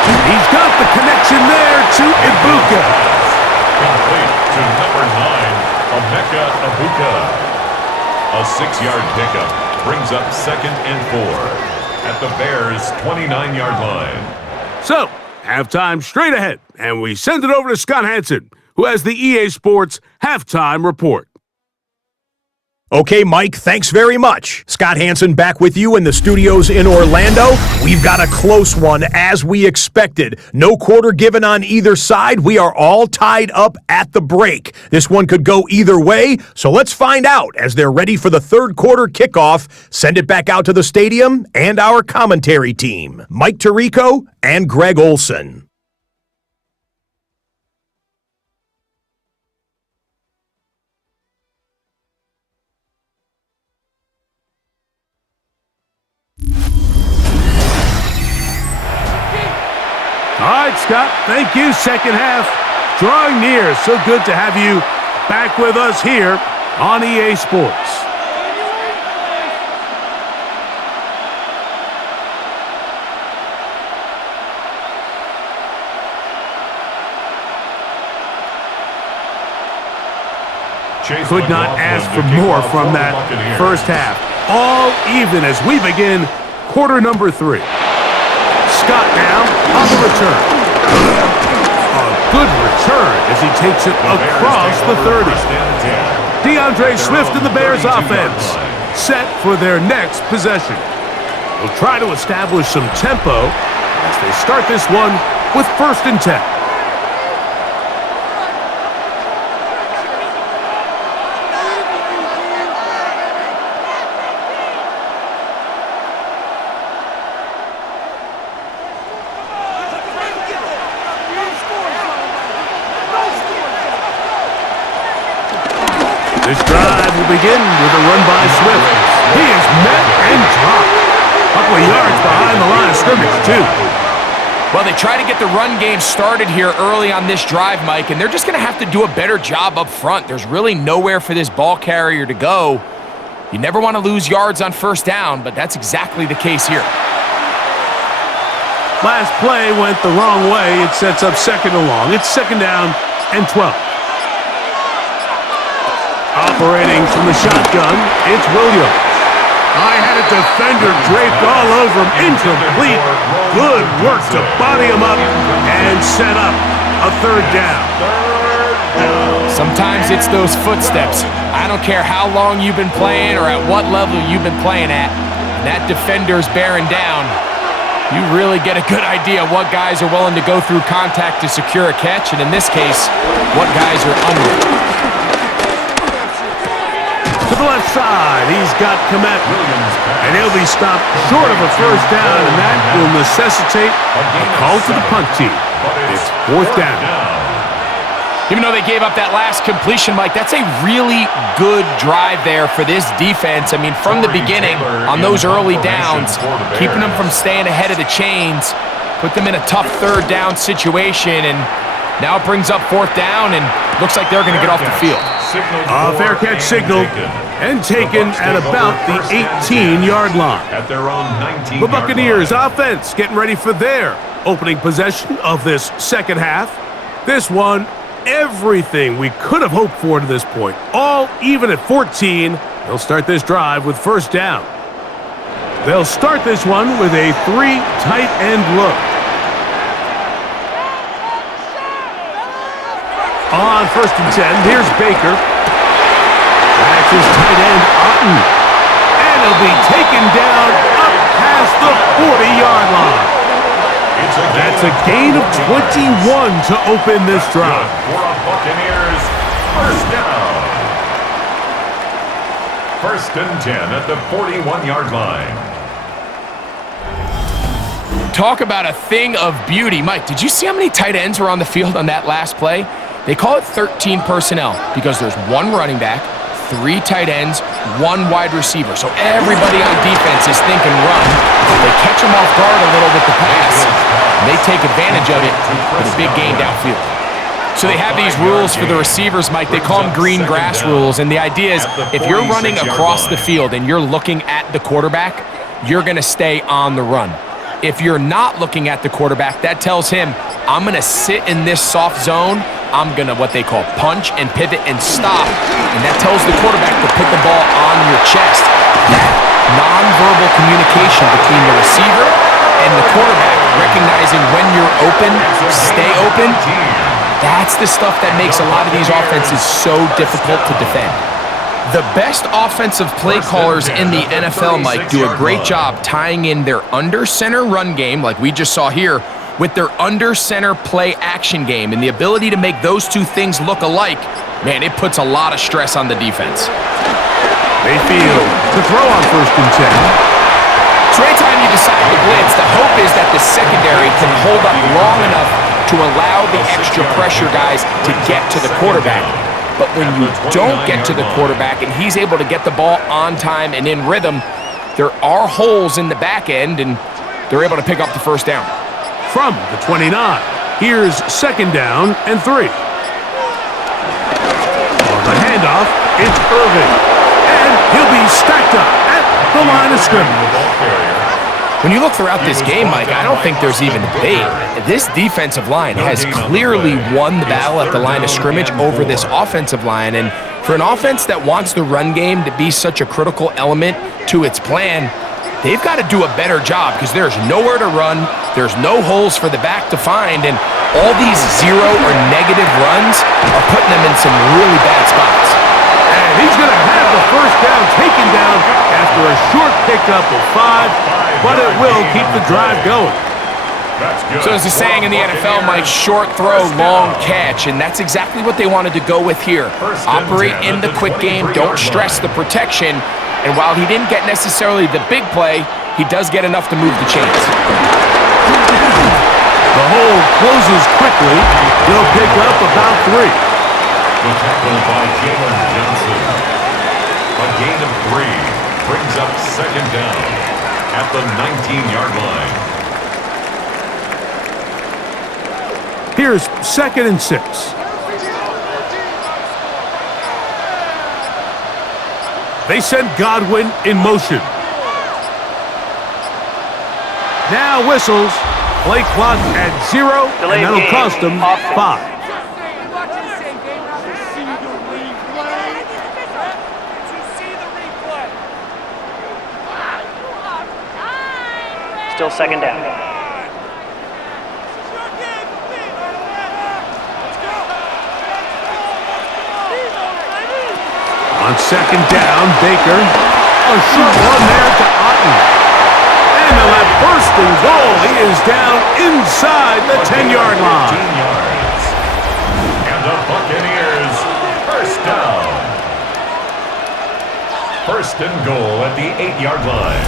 He's got the connection there to Ibuka. Complete to number 9, Ibuka. A 6-yard pickup brings up 2nd and 4 at the Bears' 29-yard line. So, halftime straight ahead, and we send it over to Scott Hansen, who has the EA Sports halftime report. Okay, Mike, thanks very much. Scott Hansen back with you in the studios in Orlando. We've got a close one, as we expected. No quarter given on either side. We are all tied up at the break. This one could go either way, so let's find out as they're ready for the third quarter kickoff. Send it back out to the stadium and our commentary team, Mike Tirico and Greg Olson. All right, Scott, thank you. Second half drawing near. So good to have you back with us here on EA Sports. Could not ask for more from that first half. All even as we begin quarter number 3. Scott now on the return. A good return as he takes it across the 30. DeAndre Swift and the Bears offense set for their next possession. They'll try to establish some tempo as they start this one with 1st and 10. This drive will begin with a run by Swift. He is met and dropped. A couple of yards behind the line of scrimmage, too. Well, they try to get the run game started here early on this drive, Mike, and they're just going to have to do a better job up front. There's really nowhere for this ball carrier to go. You never want to lose yards on 1st down, but that's exactly the case here. Last play went the wrong way. It sets up 2nd and long. It's 2nd down and 12. Operating from the shotgun, it's Williams. I had a defender draped all over him. Incomplete. Good work to body him up and set up a 3rd down. Sometimes it's those footsteps. I don't care how long you've been playing or at what level you've been playing at. And that defender's bearing down. You really get a good idea what guys are willing to go through contact to secure a catch, and in this case, what guys are under. To the left side, he's got Komet, and he'll be stopped short of a 1st down, and that will necessitate a call to the punt team. It's 4th down. Even though they gave up that last completion, Mike, that's a really good drive there for this defense. I mean, from the beginning, on those early downs, keeping them from staying ahead of the chains, put them in a tough 3rd down situation, and now it brings up 4th down, and looks like they're going to get off the field. A fair catch signal and taken at about the 18-yard line. At their own 19-yard The Buccaneers offense getting ready for their opening possession of this 2nd half. This one, everything we could have hoped for to this point. All even at 14. They'll start this drive with 1st down. They'll start this one with a 3 tight end look. On 1st and 10, here's Baker. That's his tight end, Otten. And he'll be taken down up past the 40-yard line. That's a gain of 21 to open this drive. For a Buccaneers 1st down. 1st and 10 at the 41-yard line. Talk about a thing of beauty. Mike, did you see how many tight ends were on the field on that last play? They call it 13 personnel because there's 1 running back, 3 tight ends, 1 wide receiver. So everybody on defense is thinking run. They catch them off guard a little with the pass, and they take advantage of it with a big gain downfield. So they have these rules for the receivers, Mike. They call them green grass rules, and the idea is if you're running across the field and you're looking at the quarterback, you're going to stay on the run. If you're not looking at the quarterback, that tells him, I'm going to sit in this soft zone. I'm going to what they call punch and pivot and stop. And that tells the quarterback to put the ball on your chest. That nonverbal communication between the receiver and the quarterback, recognizing when you're open, stay open, that's the stuff that makes a lot of these offenses so difficult to defend. The best offensive play callers in the NFL, Mike, do a great job tying in their under-center run game, like we just saw here, with their under-center play action game. And the ability to make those two things look alike, man, it puts a lot of stress on the defense. Mayfield to throw on 1st and 10. So anytime you decide to blitz, the hope is that the secondary can hold up long enough to allow the extra pressure guys to get to the quarterback. But when you don't get to the quarterback and he's able to get the ball on time and in rhythm, there are holes in the back end, and they're able to pick up the 1st down. from the 29. Here's second down and 3. On the handoff, it's Irving. And he'll be stacked up at the line of scrimmage. When you look throughout this game, Mike, I don't think there's even debate. This defensive line has clearly won the battle at the line of scrimmage over this offensive line. And for an offense that wants the run game to be such a critical element to its plan, they've got to do a better job because there's nowhere to run, there's no holes for the back to find, and all these zero or negative runs are putting them in some really bad spots. And he's going to have the first down taken down after a short pickup of 5, but it will keep the drive going. So there's a saying in the NFL, Mike, short throw, long catch, and that's exactly what they wanted to go with here. Operate in the quick game, don't stress the protection, and while he didn't get necessarily the big play, he does get enough to move the chains. The hole closes quickly. He'll pick up about 3. The tackle by Jalen Johnson. A gain of 3 brings up second down at the 19-yard line. Here's second and 6. They send Godwin in motion. Now whistles. Play clock at 0, and that'll cost them 5. Still second down. On second down, Baker. A short one there to Otten. And they'll have first and goal. He is down inside the 10-yard line. 15 yards. And the Buccaneers first down. First and goal at the 8-yard line.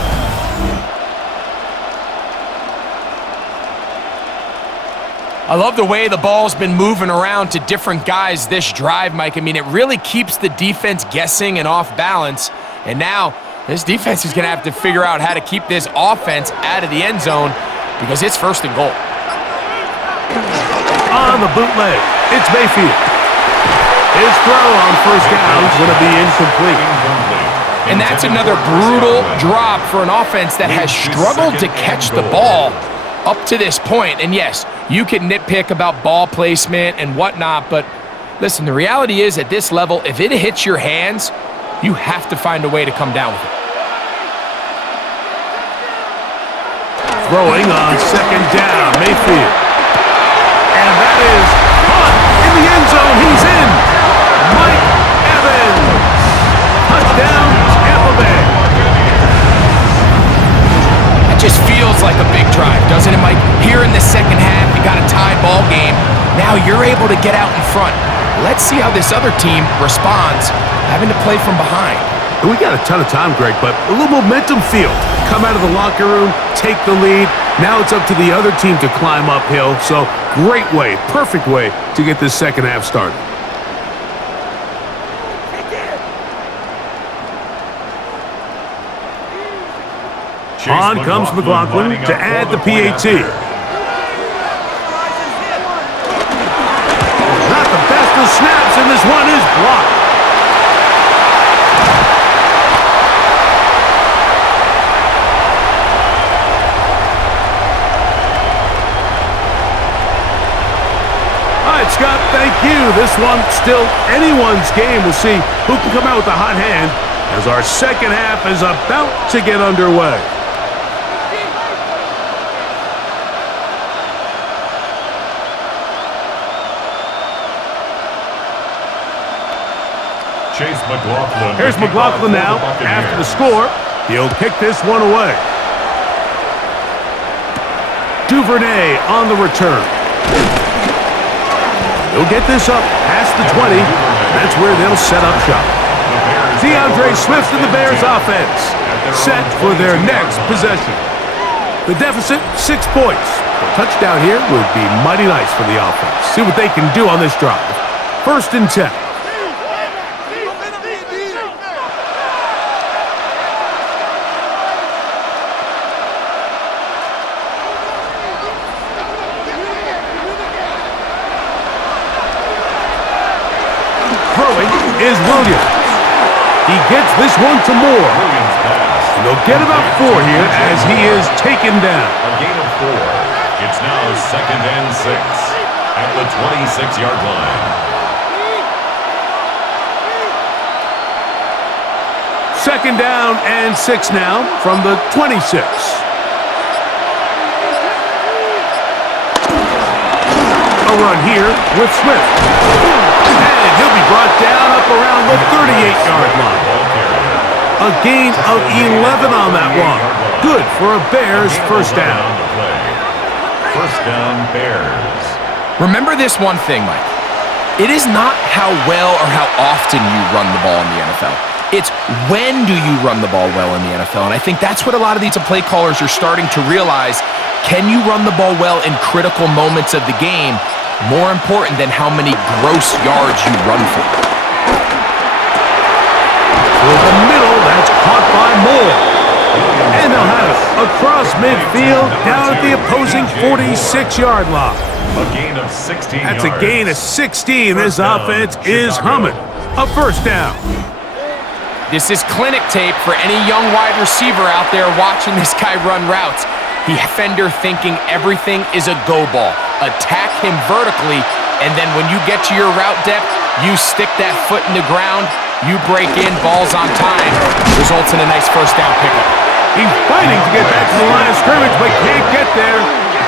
I love the way the ball's been moving around to different guys this drive, Mike. I mean, it really keeps the defense guessing and off balance. And now this defense is going to have to figure out how to keep this offense out of the end zone because it's first and goal. On the bootleg, it's Mayfield. His throw on first down is going to be incomplete. And that's another brutal drop for an offense that has struggled to catch the ball up to this point. And yes, you can nitpick about ball placement and whatnot, but listen, the reality is at this level, if it hits your hands, you have to find a way to come down with it. Throwing on second down, Mayfield. And that is caught in the end zone. He's in. Mike Evans. Touchdown, Tampa Bay. It just feels like a big drive, doesn't it, Mike? Here in the second half, you got a tie ball game. Now you're able to get out in front. Let's see how this other team responds, having to play from behind. And we got a ton of time, Greg, but a little momentum field. Come out of the locker room, take the lead. Now it's up to the other team to climb uphill. So great way, perfect way to get this second half started. On comes McLaughlin to add the PAT. Not the best of snaps, and this one is blocked. All right, Scott, thank you. This one still anyone's game. We'll see who can come out with a hot hand as our second half is about to get underway. Chase McLaughlin. Here's McLaughlin now. After the score, he'll kick this one away. Duvernay on the return. He'll get this up past the 20. That's where they'll set up shop. DeAndre Swift and the Bears offense set for their next possession. The deficit, 6 points. A touchdown here would be mighty nice for the offense. See what they can do on this drive. First and 10. is Williams. He gets this one to Moore. Williams pass. And they'll get about 4 here as he is taken down. A gain of 4. It's now 2nd and 6 at the 26-yard line. 2nd down and 6 now from the 26. A run here with Swift. And he'll be brought down up around the 38-yard line. A gain of 11 on that one. Good for a Bears first down. First down, Bears. Remember this one thing, Mike. It is not how well or how often you run the ball in the NFL. It's when do you run the ball well in the NFL. And I think that's what a lot of these play callers are starting to realize. Can you run the ball well in critical moments of the game? More important than how many gross yards you run for. To the middle, that's caught by Moore. And they'll have it across midfield down at the opposing 46-yard line. A gain of 16 That's yards. a gain of 16. This offense is humming. A first down. This is clinic tape for any young wide receiver out there watching this guy run routes. The defender thinking everything is a go ball. Attack him vertically, and then when you get to your route depth, you stick that foot in the ground, you break in, balls on time, results in a nice first down pickup. He's fighting to get back to the line of scrimmage, but can't get there.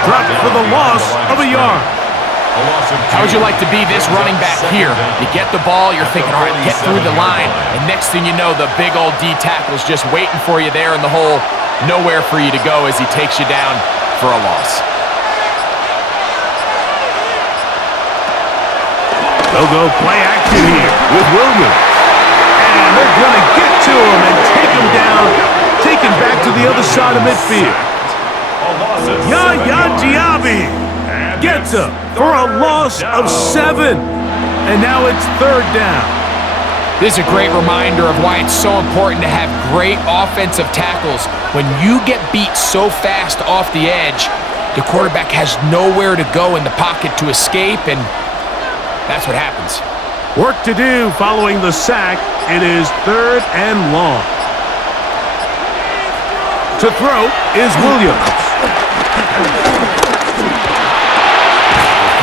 Dropped for the loss of a yard. How would you like to be this running back here? You get the ball, you're thinking, all right, get through the line, and next thing you know, the big old D tackle's just waiting for you there in the hole. Nowhere for you to go as he takes you down for a loss. They'll go play action here with Williams. And they're going to get to him and take him down, take him back to the other side of midfield. Yaya Diaby gets him for a loss of 7. And now it's 3rd down. This is a great reminder of why it's so important to have great offensive tackles. When you get beat so fast off the edge, the quarterback has nowhere to go in the pocket to escape, and that's what happens. Work to do following the sack. It is 3rd and long. To throw is Williams.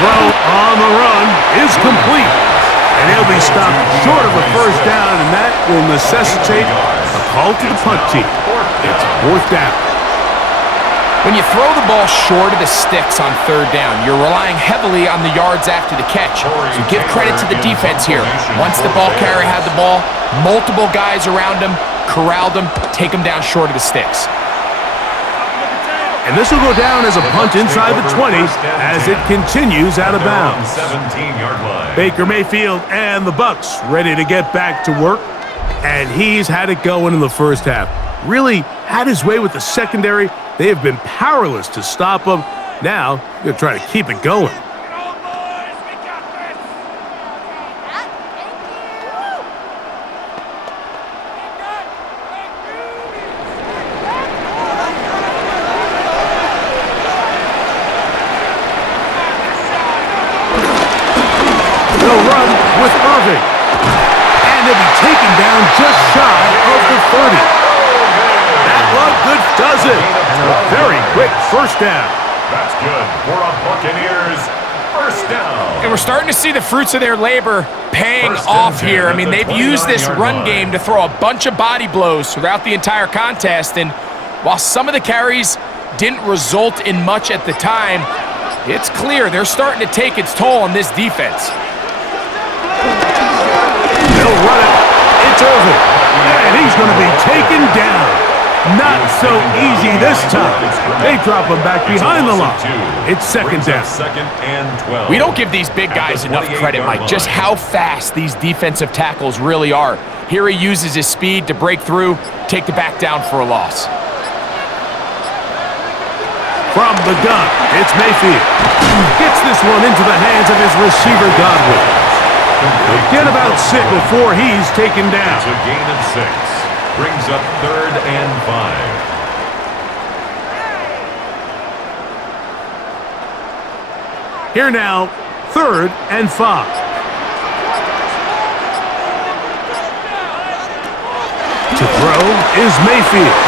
Throw on the run is complete. And he'll be stopped short of a first down, and that will necessitate a call to the punt team. It's 4th down. When you throw the ball short of the sticks on 3rd down, you're relying heavily on the yards after the catch. So give credit to the defense here. Once the ball carrier had the ball, multiple guys around him, corralled him, take him down short of the sticks. And this will go down as a punt inside the 20 as it continues out of bounds. 17-yard line. Baker Mayfield and the Bucs ready to get back to work. And he's had it going in the first half. Really had his way with the secondary. They have been powerless to stop him. Now, they're going to try to keep it going. They'll run with Irving. And they'll be taken down just shy of the 30. That one good does it. And a very quick first down. That's good for a Buccaneers first down. And we're starting to see the fruits of their labor paying off here. I mean, they've used this run game to throw a bunch of body blows throughout the entire contest. And while some of the carries didn't result in much at the time, it's clear they're starting to take its toll on this defense. They'll run it. It's Irving. And he's going to be taken down. Not so easy this time. They drop him back behind the line. It's 2nd down. 2nd and 12. We don't give these big guys enough credit, Mike, just how fast these defensive tackles really are. Here he uses his speed to break through, take the back down for a loss. From the gun, it's Mayfield. Gets this one into the hands of his receiver, Godwin. He'll get about 6 before he's taken down. It's a gain of 6. Brings up 3rd and 5. Here now, 3rd and 5. throw is Mayfield.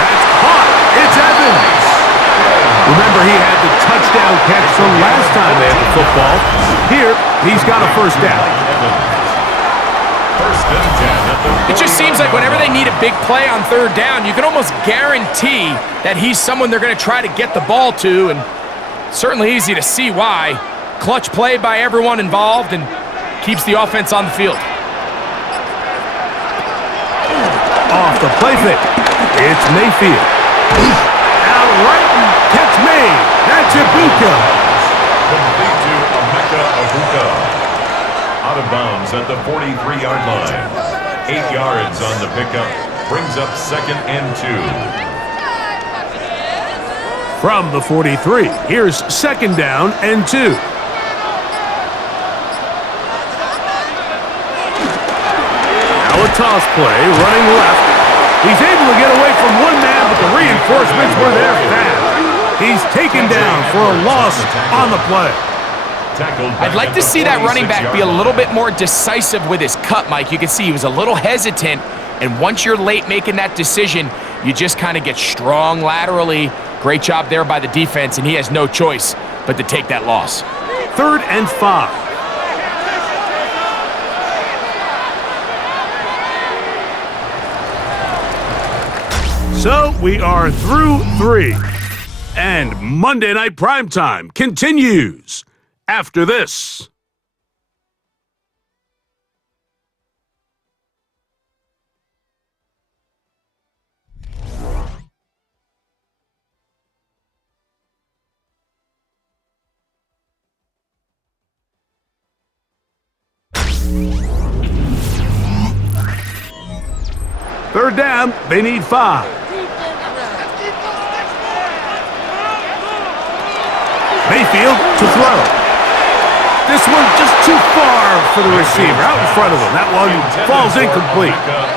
That's caught. It's Evans. Remember, he had the touchdown catch from last time they had the football. Here, he's got a first down. First and 10 at the It just seems like whenever they need a big play on third down, you can almost guarantee that he's someone they're going to try to get the ball to, and certainly easy to see why. Clutch play by everyone involved and keeps the offense on the field. Off the play fake. It's Mayfield. Out right and catch made. That's Ibuka. complete to Ibuka. Out of bounds at the 43-yard line. 8 yards on the pickup. Brings up second and 2. From the 43, here's second down and 2. Now a toss play, running left. He's able to get away from one man, but the reinforcements were there fast. He's taken down for a loss on the play. I'd like to see that running back be a little bit more decisive with his cut, Mike. You can see he was a little hesitant, and once you're late making that decision, you just kind of get strong laterally. Great job there by the defense, and he has no choice but to take that loss. 3rd and 5. So we are through 3. And Monday Night Primetime continues after this. Third down, they need 5. Mayfield to throw. This one just too far for the receiver, out in front of him. That one falls incomplete.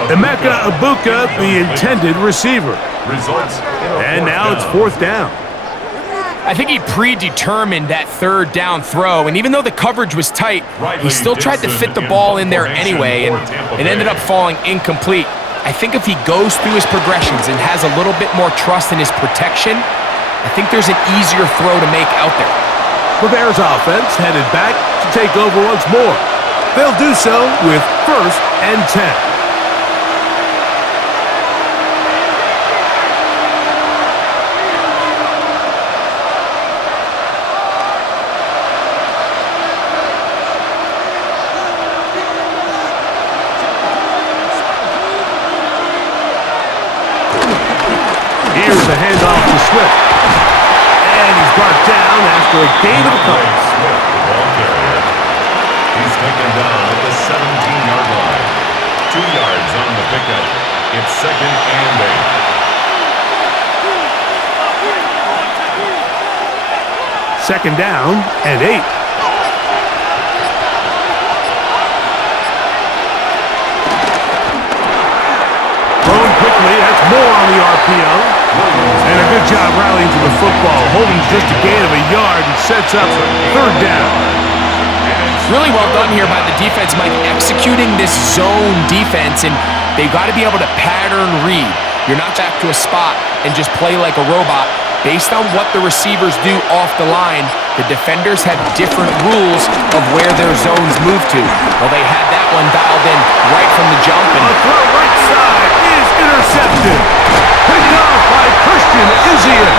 Emeka Ibuka, the intended receiver. And now it's 4th down. I think he predetermined that third down throw, and even though the coverage was tight, he still tried to fit the ball in there anyway, and it ended up falling incomplete. I think if he goes through his progressions and has a little bit more trust in his protection, I think there's an easier throw to make out there. The Bears offense headed back to take over once more. They'll do so with 1st and 10. Here's a handoff to Swift. And he's brought down after a gain of a couple. Swift, the ball carrier. He's taken down at the 17-yard line. 2 yards on the pickup. It's 2nd and 8. Second down and 8. Thrown quickly, that's more on the RPO. And a good job rallying to the football. Holding just a gain of a yard and sets up 3rd down. Really well done here by the defense, Mike, executing this zone defense, and they've got to be able to pattern read. You're not back to a spot and just play like a robot. Based on what the receivers do off the line, the defenders have different rules of where their zones move to. Well, they had that one dialed in right from the jump. And a throw right side is intercepted. Picked off by Christian Izzian.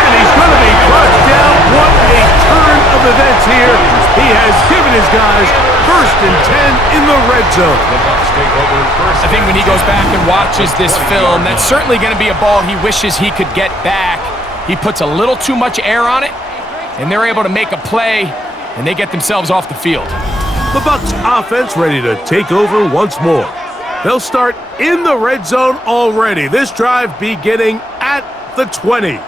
And he's going to be brought down. What a turn of events here. He has given his guys 1st and 10 in the red zone. I think when he goes back and watches this film, that's certainly going to be a ball he wishes he could get back. He puts a little too much air on it, and they're able to make a play, and they get themselves off the field. The Bucs offense ready to take over once more. They'll start in the red zone already. This drive beginning at the 20.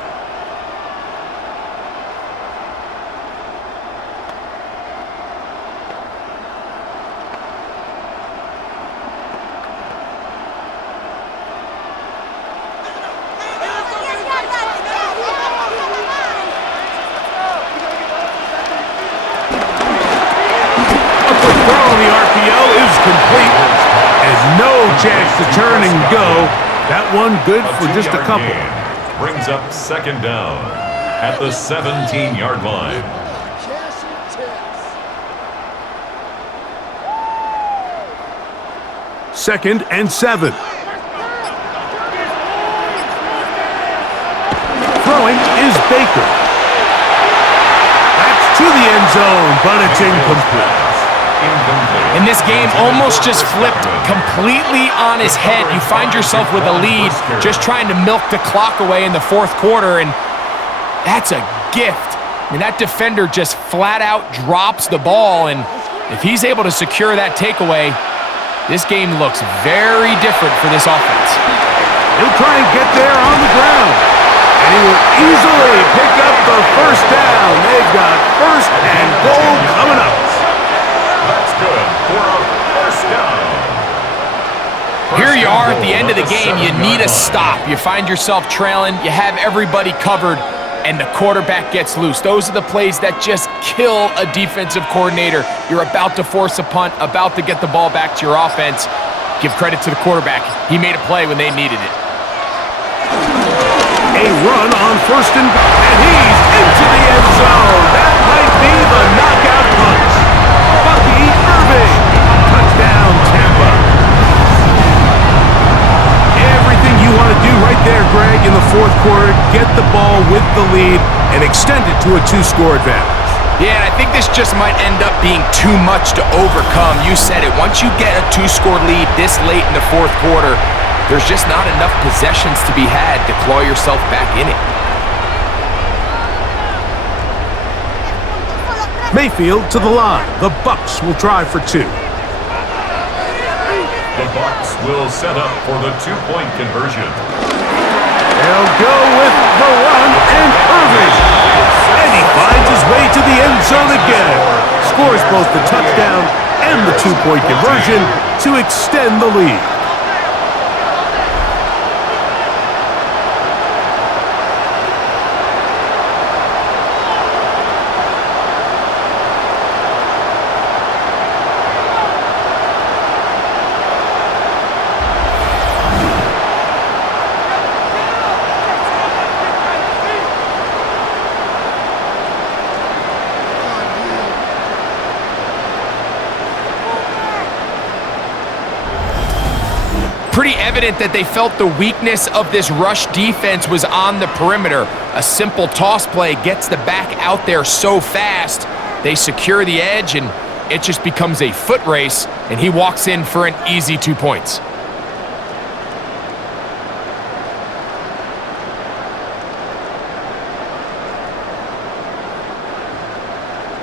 chance to turn and go. That one good for just a couple. Brings up second down at the 17-yard line. Second and 7. Throwing is Baker. That's to the end zone, but it's incomplete. And this game almost just flipped completely on his head. You find yourself with a lead, just trying to milk the clock away in the fourth quarter, and that's a gift. I mean, that defender just flat out drops the ball, and if he's able to secure that takeaway, this game looks very different for this offense. He'll try and get there on the ground, and he will easily pick up the first down. They've got first and goal coming up. That's good for a first down. Here you are at the end of the game. You need a stop. You find yourself trailing. You have everybody covered, and the quarterback gets loose. Those are the plays that just kill a defensive coordinator. You're about to force a punt, about to get the ball back to your offense. Give credit to the quarterback. He made a play when they needed it. A run on first and he's into the end zone. That might be the knockout punch. Bucky Irving. Touchdown, Tampa. Everything you want to do right there, Greg, in the fourth quarter. Get the ball with the lead and extend it to a 2-score advantage. Yeah, and I think this just might end up being too much to overcome. You said it. Once you get a 2-score lead this late in the fourth quarter, there's just not enough possessions to be had to claw yourself back in it. Mayfield to the line. The Bucs will try for 2. The Bucs will set up for the 2-point conversion. They'll go with the run, and Irving. And he finds his way to the end zone again. Scores both the touchdown and the 2-point conversion to extend the lead. Pretty evident that they felt the weakness of this rush defense was on the perimeter. A simple toss play gets the back out there so fast. They secure the edge, and it just becomes a foot race, and he walks in for an easy 2 points.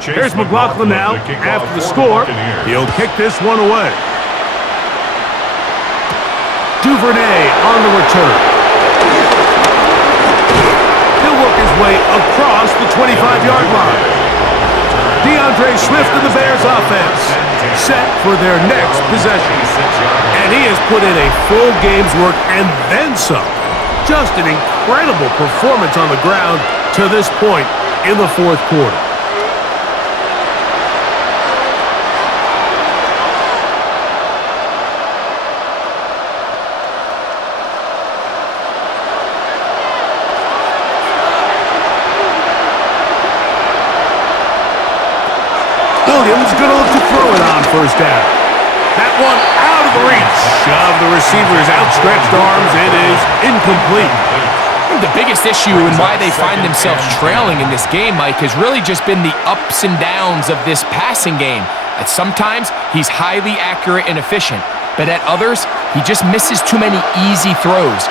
Here's McLaughlin now after the score. He'll kick this one away. Duvernay on the return. He'll work his way across the 25-yard line. DeAndre Swift of the Bears offense set for their next possession. And he has put in a full game's work and then some. Just an incredible performance on the ground to this point in the fourth quarter. Williams going to look to throw it on first down. That one out of the reach of the receiver's outstretched arms. It is incomplete. The biggest issue and why they find themselves trailing in this game, Mike, has really just been the ups and downs of this passing game. At sometimes, he's highly accurate and efficient, but at others, he just misses too many easy throws.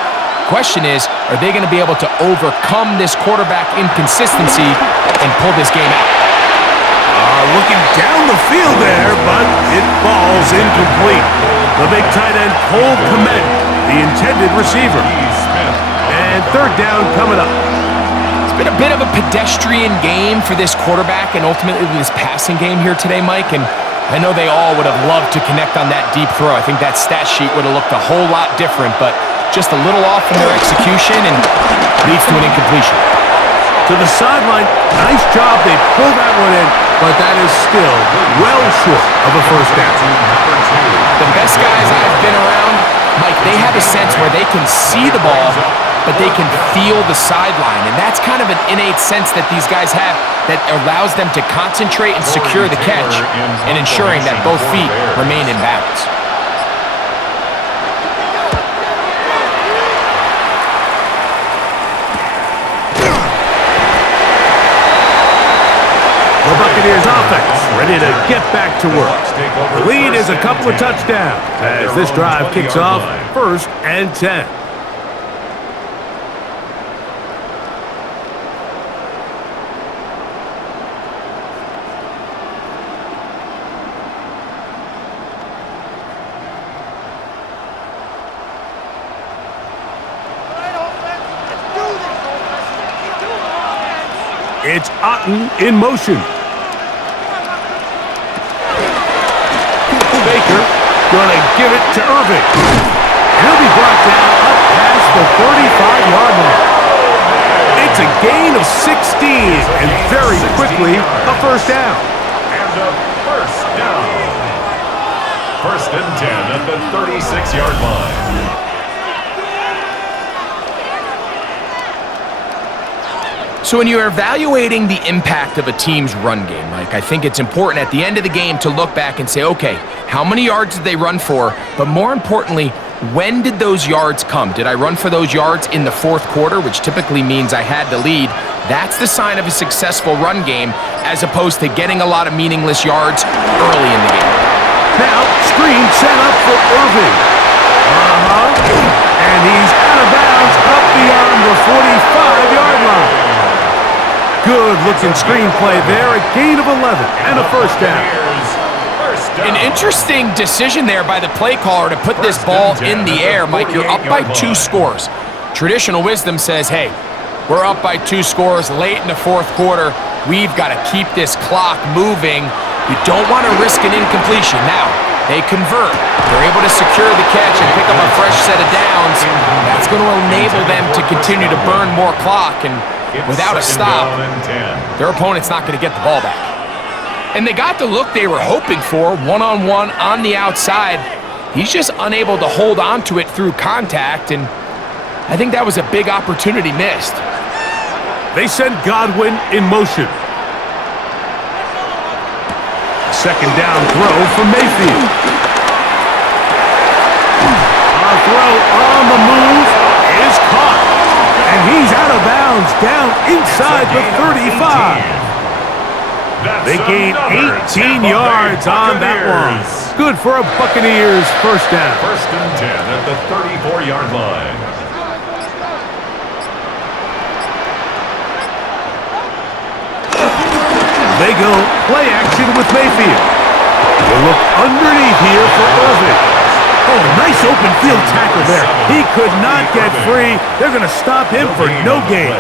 Question is, are they going to be able to overcome this quarterback inconsistency and pull this game out? Looking down the field there, but it falls incomplete. The big tight end, Cole Kmet, the intended receiver. And third down coming up. It's been a bit of a pedestrian game for this quarterback and ultimately this passing game here today, Mike. And I know they all would have loved to connect on that deep throw. I think that stat sheet would have looked a whole lot different, but just a little off in their execution and leads to an incompletion. To the sideline, nice job. They pull that one in. but that is still well short of a first down. The best guys I've been around, Mike, they have a sense where they can see the ball, but they can feel the sideline. And that's kind of an innate sense that these guys have that allows them to concentrate and secure the catch and ensuring that both feet remain in balance. The Buccaneers offense ready to get back to work. The lead is a couple of touchdowns as this drive kicks off 1st and 10. It's Otten in motion. Baker gonna give it to Irving. He'll be brought down up past the 35-yard line. It's a gain of 16, and very quickly a first down. And a first down. 1st and 10 at the 36-yard line. So when you're evaluating the impact of a team's run game, Mike, I think it's important at the end of the game to look back and say, okay, how many yards did they run for? But more importantly, when did those yards come? Did I run for those yards in the 4th quarter, which typically means I had the lead? That's the sign of a successful run game, as opposed to getting a lot of meaningless yards early in the game. Now, screen set up for Irving. And he's out of bounds up beyond the 45-yard line. Good-looking screenplay there, a gain of 11 and a first down. An interesting decision there by the play caller to put this ball in the air. Mike, you're up by 2 scores. Traditional wisdom says, hey, we're up by 2 scores late in the 4th quarter. We've got to keep this clock moving. You don't want to risk an incompletion. Now, they convert. They're able to secure the catch and pick up a fresh set of downs. That's going to enable them to continue to burn more clock. And without a stop, their opponent's not going to get the ball back. And they got the look they were hoping for, one-on-one on the outside. He's just unable to hold on to it through contact, and I think that was a big opportunity missed. They send Godwin in motion. Second down throw for Mayfield. A throw on the move is caught. And he's out of bounds, down inside the 35. They gain 18 yards on that one. Good for a Buccaneers first down. 1st and 10 at the 34-yard line. They go play action with Mayfield. They look underneath here for Irving. Oh, nice open field tackle there. He could not get free. They're going to stop him for no gain.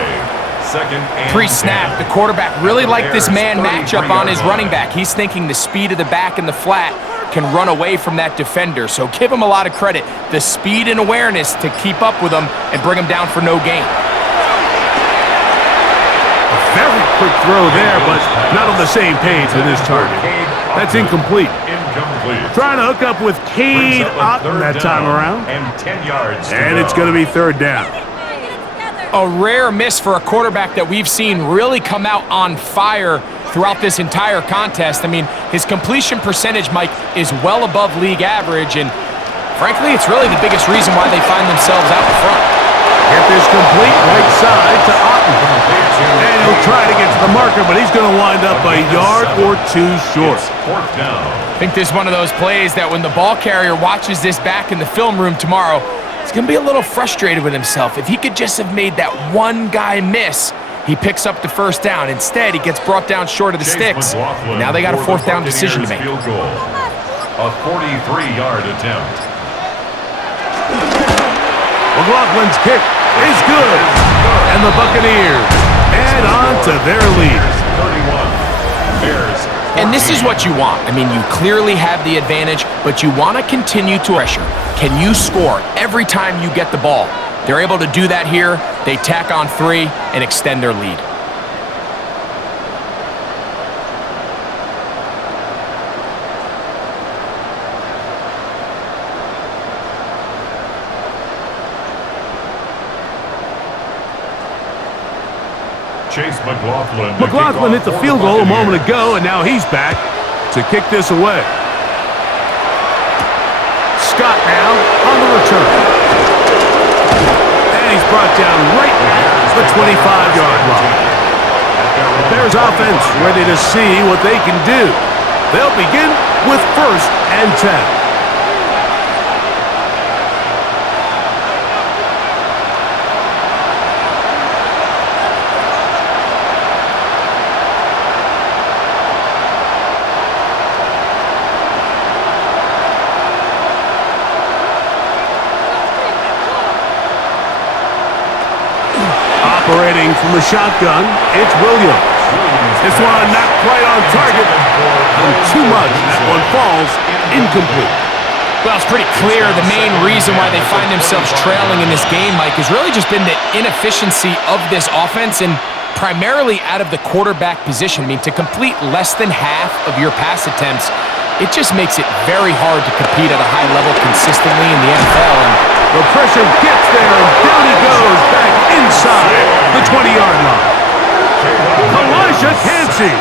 Pre-snap, the quarterback really liked this man matchup on his running back. He's thinking the speed of the back in the flat can run away from that defender. So give him a lot of credit. The speed and awareness to keep up with him and bring him down for no gain. A very quick throw there, but not on the same page with his target. That's incomplete. Trying to hook up with Cade Otten that time around. And 10 yards. And it's going to be 3rd down. A rare miss for a quarterback that we've seen really come out on fire throughout this entire contest. I mean, his completion percentage, Mike, is well above league average, and frankly, it's really the biggest reason why they find themselves out in front. Get this complete right side to Otten. And he'll try to get to the marker, but he's going to wind up a yard or 2 short. 4th down. I think this is one of those plays that when the ball carrier watches this back in the film room tomorrow, he's going to be a little frustrated with himself. If he could just have made that one guy miss, he picks up the first down. Instead, he gets brought down short of the sticks. Now they got a 4th down decision to make. Field goal. A 43-yard attempt. McLaughlin's kick is good. And the Buccaneers add on to their lead. 31. Bears. And this is what you want. I mean, you clearly have the advantage, but you want to continue to pressure. Can you score every time you get the ball? They're able to do that here. They tack on 3 and extend their lead. Chase McLaughlin. McLaughlin hit the field goal a moment ago, and now he's back to kick this away. Scott now on the return. And he's brought down right at the 25-yard line. The Bears offense ready to see what they can do. They'll begin with 1st and 10. Operating from the shotgun, it's Williams. This one not quite on target. Too much. That one falls incomplete. Well, it's pretty clear the main reason why they find themselves trailing in this game, Mike, has really just been the inefficiency of this offense and primarily out of the quarterback position. I mean, to complete less than half of your pass attempts, it just makes it very hard to compete at a high level consistently in the NFL. And the pressure gets there, and down he goes back inside the 20-yard line. Elijah Cansey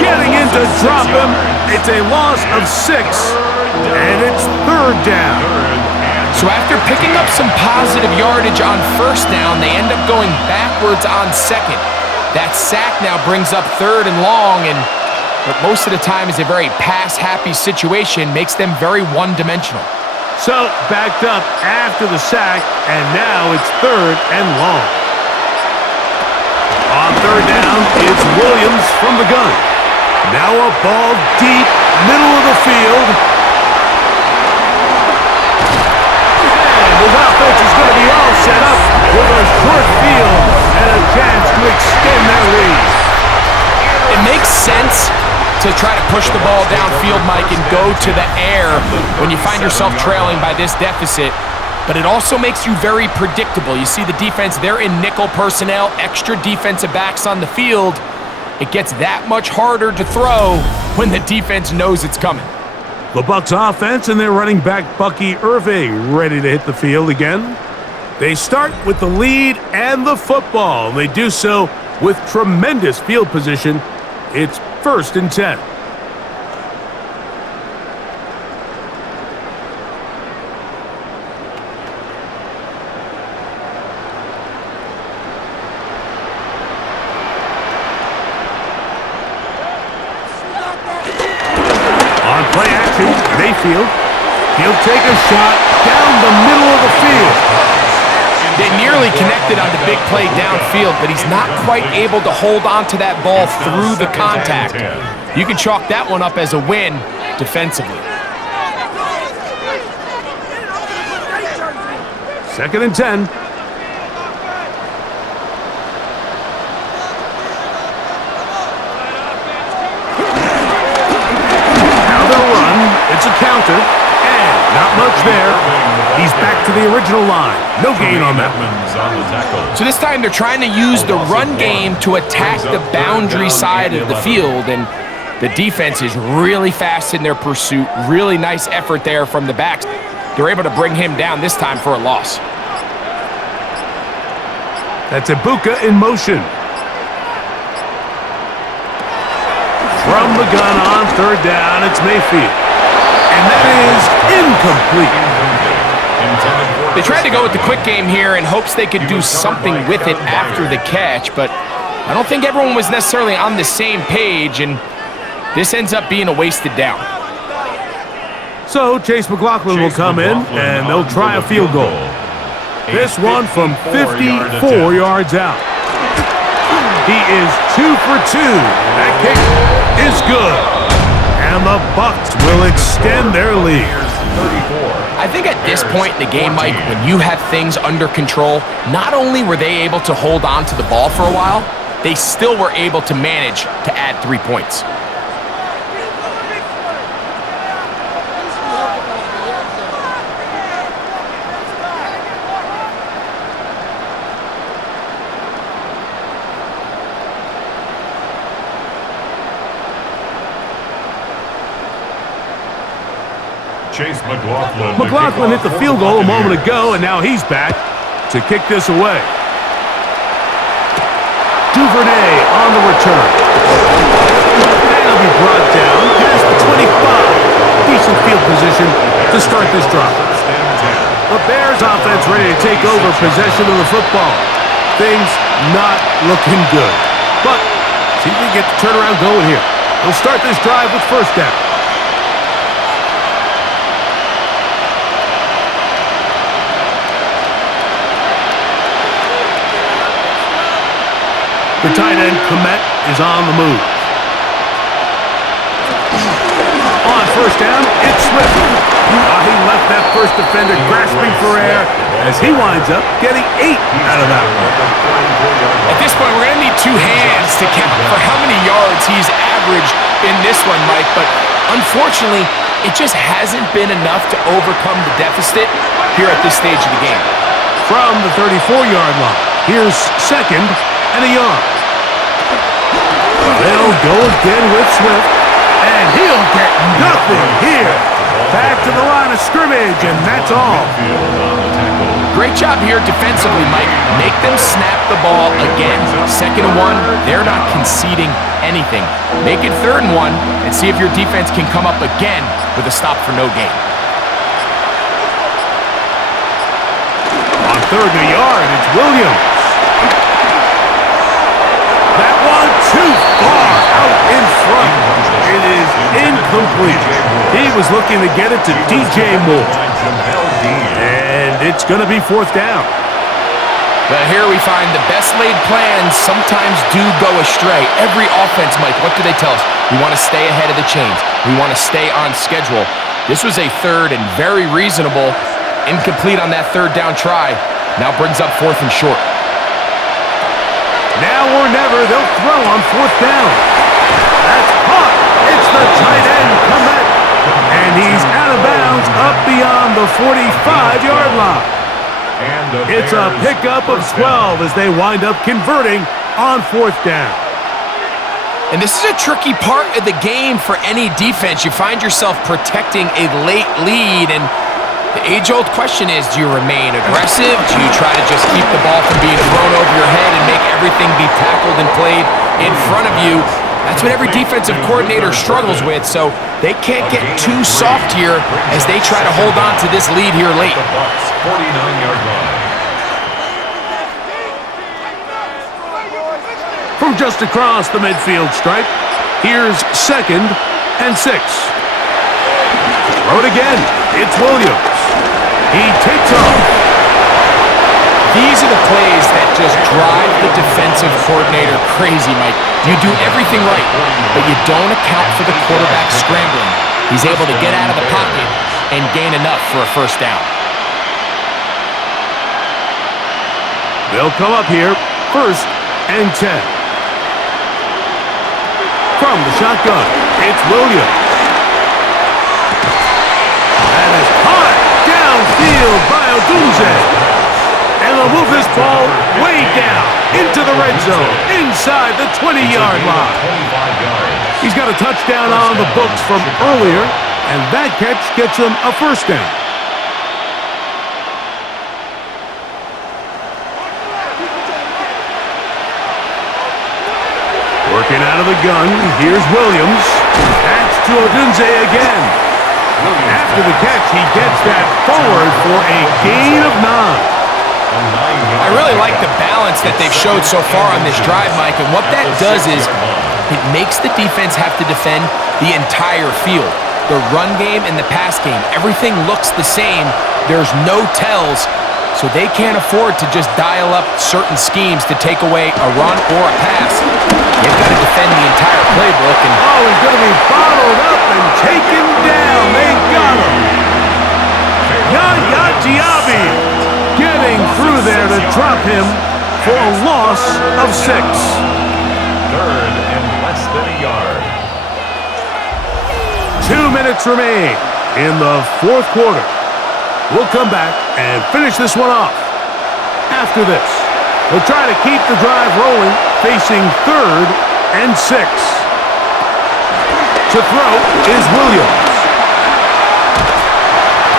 getting in to drop him. It's a loss of 6, and it's 3rd down. So after picking up some positive yardage on 1st down, they end up going backwards on 2nd. That sack now brings up 3rd and long, and but most of the time is a very pass-happy situation, makes them very one-dimensional. So backed up after the sack, and now it's 3rd and long. On 3rd down, it's Williams from the gun. Now a ball deep, middle of the field. And his offense is going to be all set up with a short field and a chance to extend their lead. It makes sense to try to push the ball downfield, Mike, and go to the air when you find yourself trailing by this deficit. But it also makes you very predictable. You see the defense, they're in nickel personnel, extra defensive backs on the field. It gets that much harder to throw when the defense knows it's coming. The Bucs offense and their running back Bucky Irving ready to hit the field again. They start with the lead and the football. They do so with tremendous field position. It's 1st and 10. On play action, Mayfield. He'll take a shot down the middle of the field. They nearly connected on the big play downfield, but he's not quite able to hold on to that ball through the contact. You can chalk that one up as a win defensively. 2nd and 10. Now they'll run. It's a counter. And not much there. He's back to the original line. No gain on that one. So this time they're trying to use the run game to attack the boundary side of the field, and the defense is really fast in their pursuit. Really nice effort there from the backs. They're able to bring him down this time for a loss. That's Ibuka in motion. From the gun on 3rd down, it's Mayfield. And that is incomplete. They tried to go with the quick game here in hopes they could do something with it after the catch, but I don't think everyone was necessarily on the same page, and this ends up being a wasted down. So Chase McLaughlin will come in, and they'll try a field goal. This one from 54 yards out. He is 2 for 2. That kick is good. And the Bucs will extend their lead. I think at this point in the game, Mike, when you have things under control, not only were they able to hold on to the ball for a while, they still were able to manage to add 3 points. Chase McLaughlin. McLaughlin hit the field goal a moment ago, and now he's back to kick this away. Duvernay on the return. And he'll be brought down past the 25. Decent field position to start this drive. The Bears offense ready to take over possession of the football. Things not looking good. But see if we can get the turnaround going here. We'll start this drive with first down. The tight end, Komet, is on the move. On first down, it's Swift. He left that first defender grasping for air as he winds up getting 8 out of that one. At this point, we're going to need 2 hands to count for how many yards he's averaged in this one, Mike. But unfortunately, it just hasn't been enough to overcome the deficit here at this stage of the game. From the 34-yard line, here's second and a yard. They'll go again with Swift, and he'll get nothing here. Back to the line of scrimmage, and that's all. Great job here defensively, Mike. Make them snap the ball again. 2nd and 1, they're not conceding anything. Make it 3rd and 1, and see if your defense can come up again with a stop for no gain. On 3rd and a yard, it's Williams. That one too far out in front. It is incomplete. He was looking to get it to DJ Moore. And it's going to be 4th down. But here we find the best laid plans sometimes do go astray. Every offense, Mike, what do they tell us? We want to stay ahead of the chains. We want to stay on schedule. This was a 3rd and very reasonable. Incomplete on that 3rd down try. Now brings up 4th and short. Now or never, they'll throw on 4th down. That's caught. It's the tight end, Komet. And he's out of bounds up beyond the 45-yard line. It's a pickup of 12 as they wind up converting on 4th down. And this is a tricky part of the game for any defense. You find yourself protecting a late lead, and the age-old question is, do you remain aggressive? Do you try to just keep the ball from being thrown over your head and make everything be tackled and played in front of you? That's what every defensive coordinator struggles with, so they can't get too soft here as they try to hold on to this lead here late. 49-yard line. From just across the midfield stripe, here's 2nd and 6. Throw it again. It's Williams. He takes off. These are the plays that just drive the defensive coordinator crazy, Mike. You do everything right, but you don't account for the quarterback scrambling. He's able to get out of the pocket and gain enough for a 1st down. They'll come up here, 1st and 10. From the shotgun, it's Williams. That is caught downfield by Odunze. And they'll move this ball way down into the red zone, inside the 20-yard line. He's got a touchdown on the books from earlier, and that catch gets him a 1st down. Working out of the gun, here's Williams. That's to Odunze again. After the catch, he gets that forward for a gain of 9. I really like the balance that they've showed so far on this drive, Mike, and what that does is it makes the defense have to defend the entire field. The run game and the pass game, everything looks the same. There's no tells, so they can't afford to just dial up certain schemes to take away a run or a pass. They've got to defend the entire playbook. And he's going to be bottled up and taken down. They got him. Yaya Diaby getting through there to drop him for a loss of 6. 3rd and less than a yard. 2 minutes remain in the 4th quarter. We'll come back and finish this one off. After this, we'll try to keep the drive rolling, facing 3rd and 6. To throw is Williams.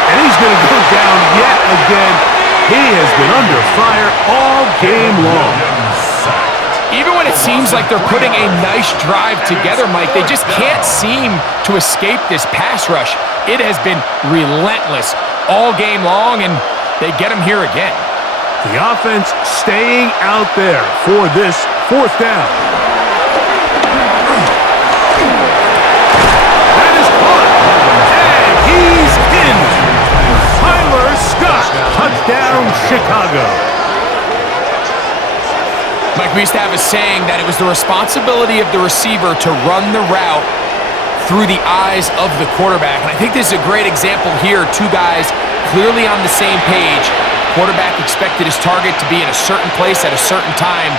And he's going to go down yet again. He has been under fire all game long. even when it seems like they're putting a nice drive together, Mike. They just can't seem to escape this pass rush. It has been relentless all game long, and they get them here again. The offense staying out there for this fourth down. That is caught, and he's in. Tyler Scott, touchdown Chicago. Mike, we used to have a saying that it was the responsibility of the receiver to run the route through the eyes of the quarterback. And I think this is a great example here. Two guys clearly on the same page. Quarterback expected his target to be in a certain place at a certain time.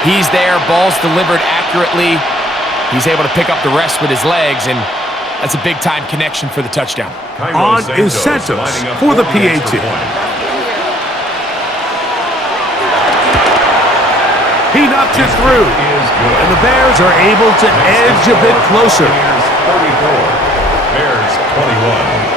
He's there, ball's delivered accurately. He's able to pick up the rest with his legs, and that's a big-time connection for the touchdown. On incentives for the PAT. He knocks it through, and the Bears are able to edge a bit closer. 34, Bears 21.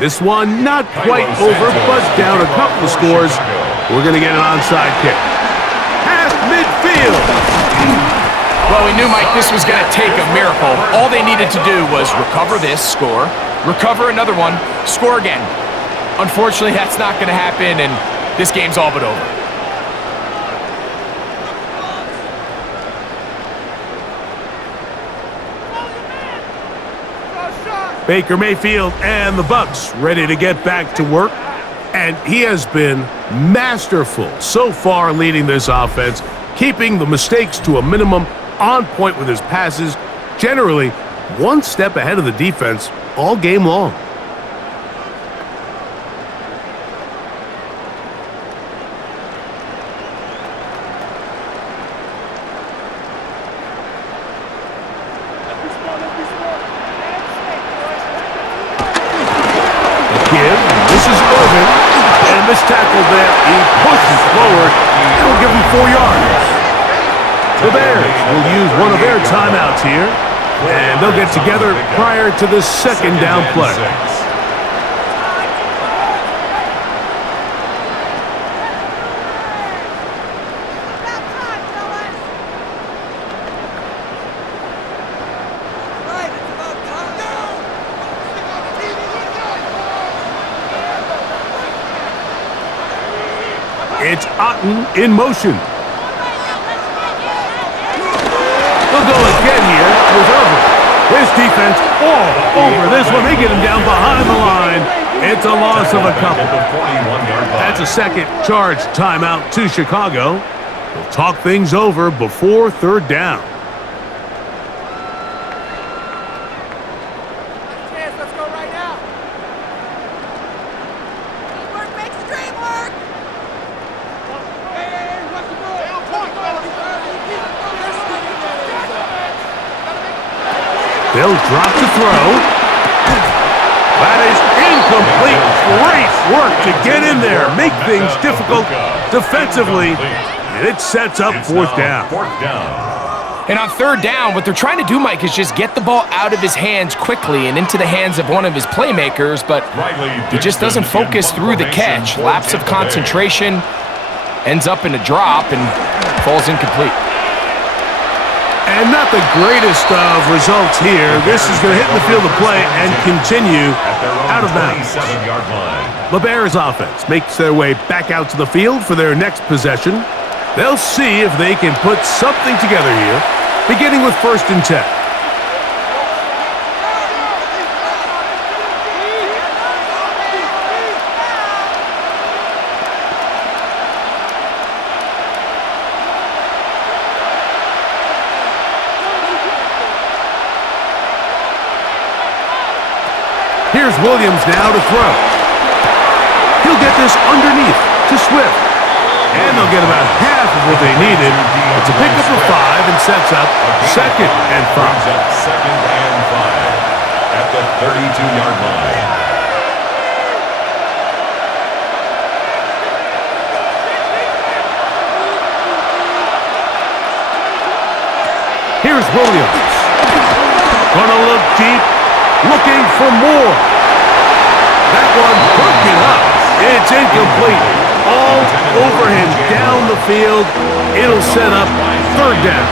This one not quite over, but down a couple of scores. We're going to get an onside kick. Past midfield. Well, we knew, Mike, this was going to take a miracle. All they needed to do was recover this, score, recover another one, score again. Unfortunately, that's not going to happen, and this game's all but over. Baker Mayfield and the Bucs ready to get back to work. And he has been masterful so far leading this offense, keeping the mistakes to a minimum, on point with his passes, generally one step ahead of the defense all game long. Tackle there, he pushes forward, it'll give him 4 yards. The Bears will use one of their timeouts here, and they'll get together prior to the second down play. It's Otten in motion. They'll go again here with Irvin. This defense all over this one. They get him down behind the line. It's a loss of a couple. That's a second charge timeout to Chicago. They'll talk things over before third down. They'll drop to throw. That is incomplete. Great work to get in there, make things difficult defensively, and it sets up fourth down. And on third down, what they're trying to do, Mike, is just get the ball out of his hands quickly and into the hands of one of his playmakers, but he just doesn't focus through the catch. Lapse of concentration, ends up in a drop, and falls incomplete. And not the greatest of results here. This is going to hit in the field of play and continue out of bounds. The Bears offense makes their way back out to the field for their next possession. They'll see if they can put something together here, beginning with 1st and 10. Here's Williams now to throw. He'll get this underneath to Swift. And they'll get about half of what they needed. It's a pickup of 5 and sets up 2nd and 5. Second and 5 at the 32-yard line. Here's Williams. Gonna look deep, looking for more. That one broken up. It's incomplete. All over him down the field. It'll set up third down.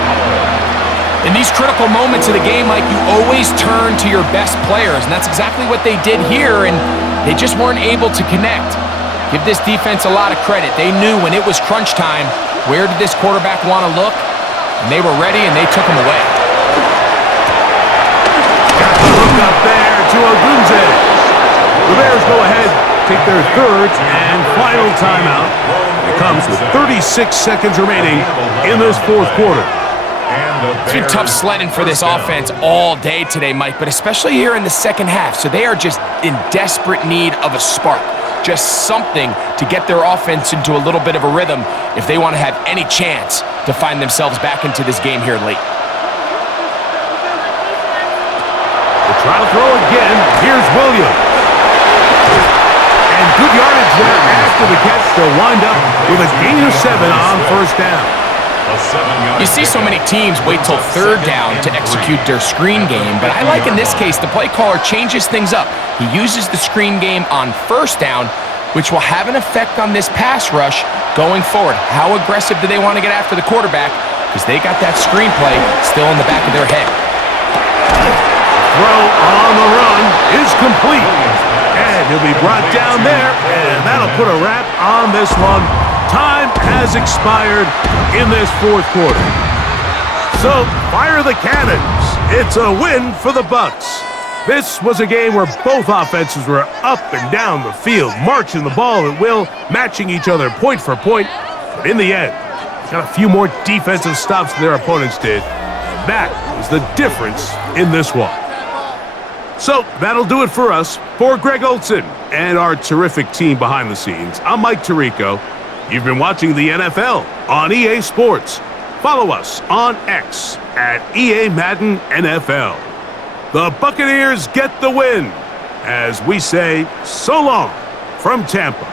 In these critical moments of the game, Mike, you always turn to your best players, and that's exactly what they did here, and they just weren't able to connect. Give this defense a lot of credit. They knew when it was crunch time, where did this quarterback want to look? And they were ready, and they took him away. Got the hook up there to Ogunze. The Bears go ahead, take their third and final timeout. It comes with 36 seconds remaining in this fourth quarter. It's been tough sledding for this offense all day today, Mike, but especially here in the second half. So they are just in desperate need of a spark, just something to get their offense into a little bit of a rhythm if they want to have any chance to find themselves back into this game here late. They'll try to throw again. Here's Williams. And good yardage there after the catch. They'll wind up with a gain of 7 on first down. You see so many teams wait till third down to execute their screen game, but I like in this case the play caller changes things up. He uses the screen game on first down, which will have an effect on this pass rush going forward. How aggressive do they want to get after the quarterback? Because they got that screen play still in the back of their head. Throw on the run is complete. And he'll be brought down there, and that'll put a wrap on this one. Time has expired in this fourth quarter. So, fire the cannons. It's a win for the Bucs. This was a game where both offenses were up and down the field, marching the ball at will, matching each other point for point. But in the end, got a few more defensive stops than their opponents did. That was the difference in this one. So, that'll do it for us. For Greg Olson and our terrific team behind the scenes, I'm Mike Tirico. You've been watching the NFL on EA Sports. Follow us on X at EA Madden NFL. The Buccaneers get the win as we say so long from Tampa.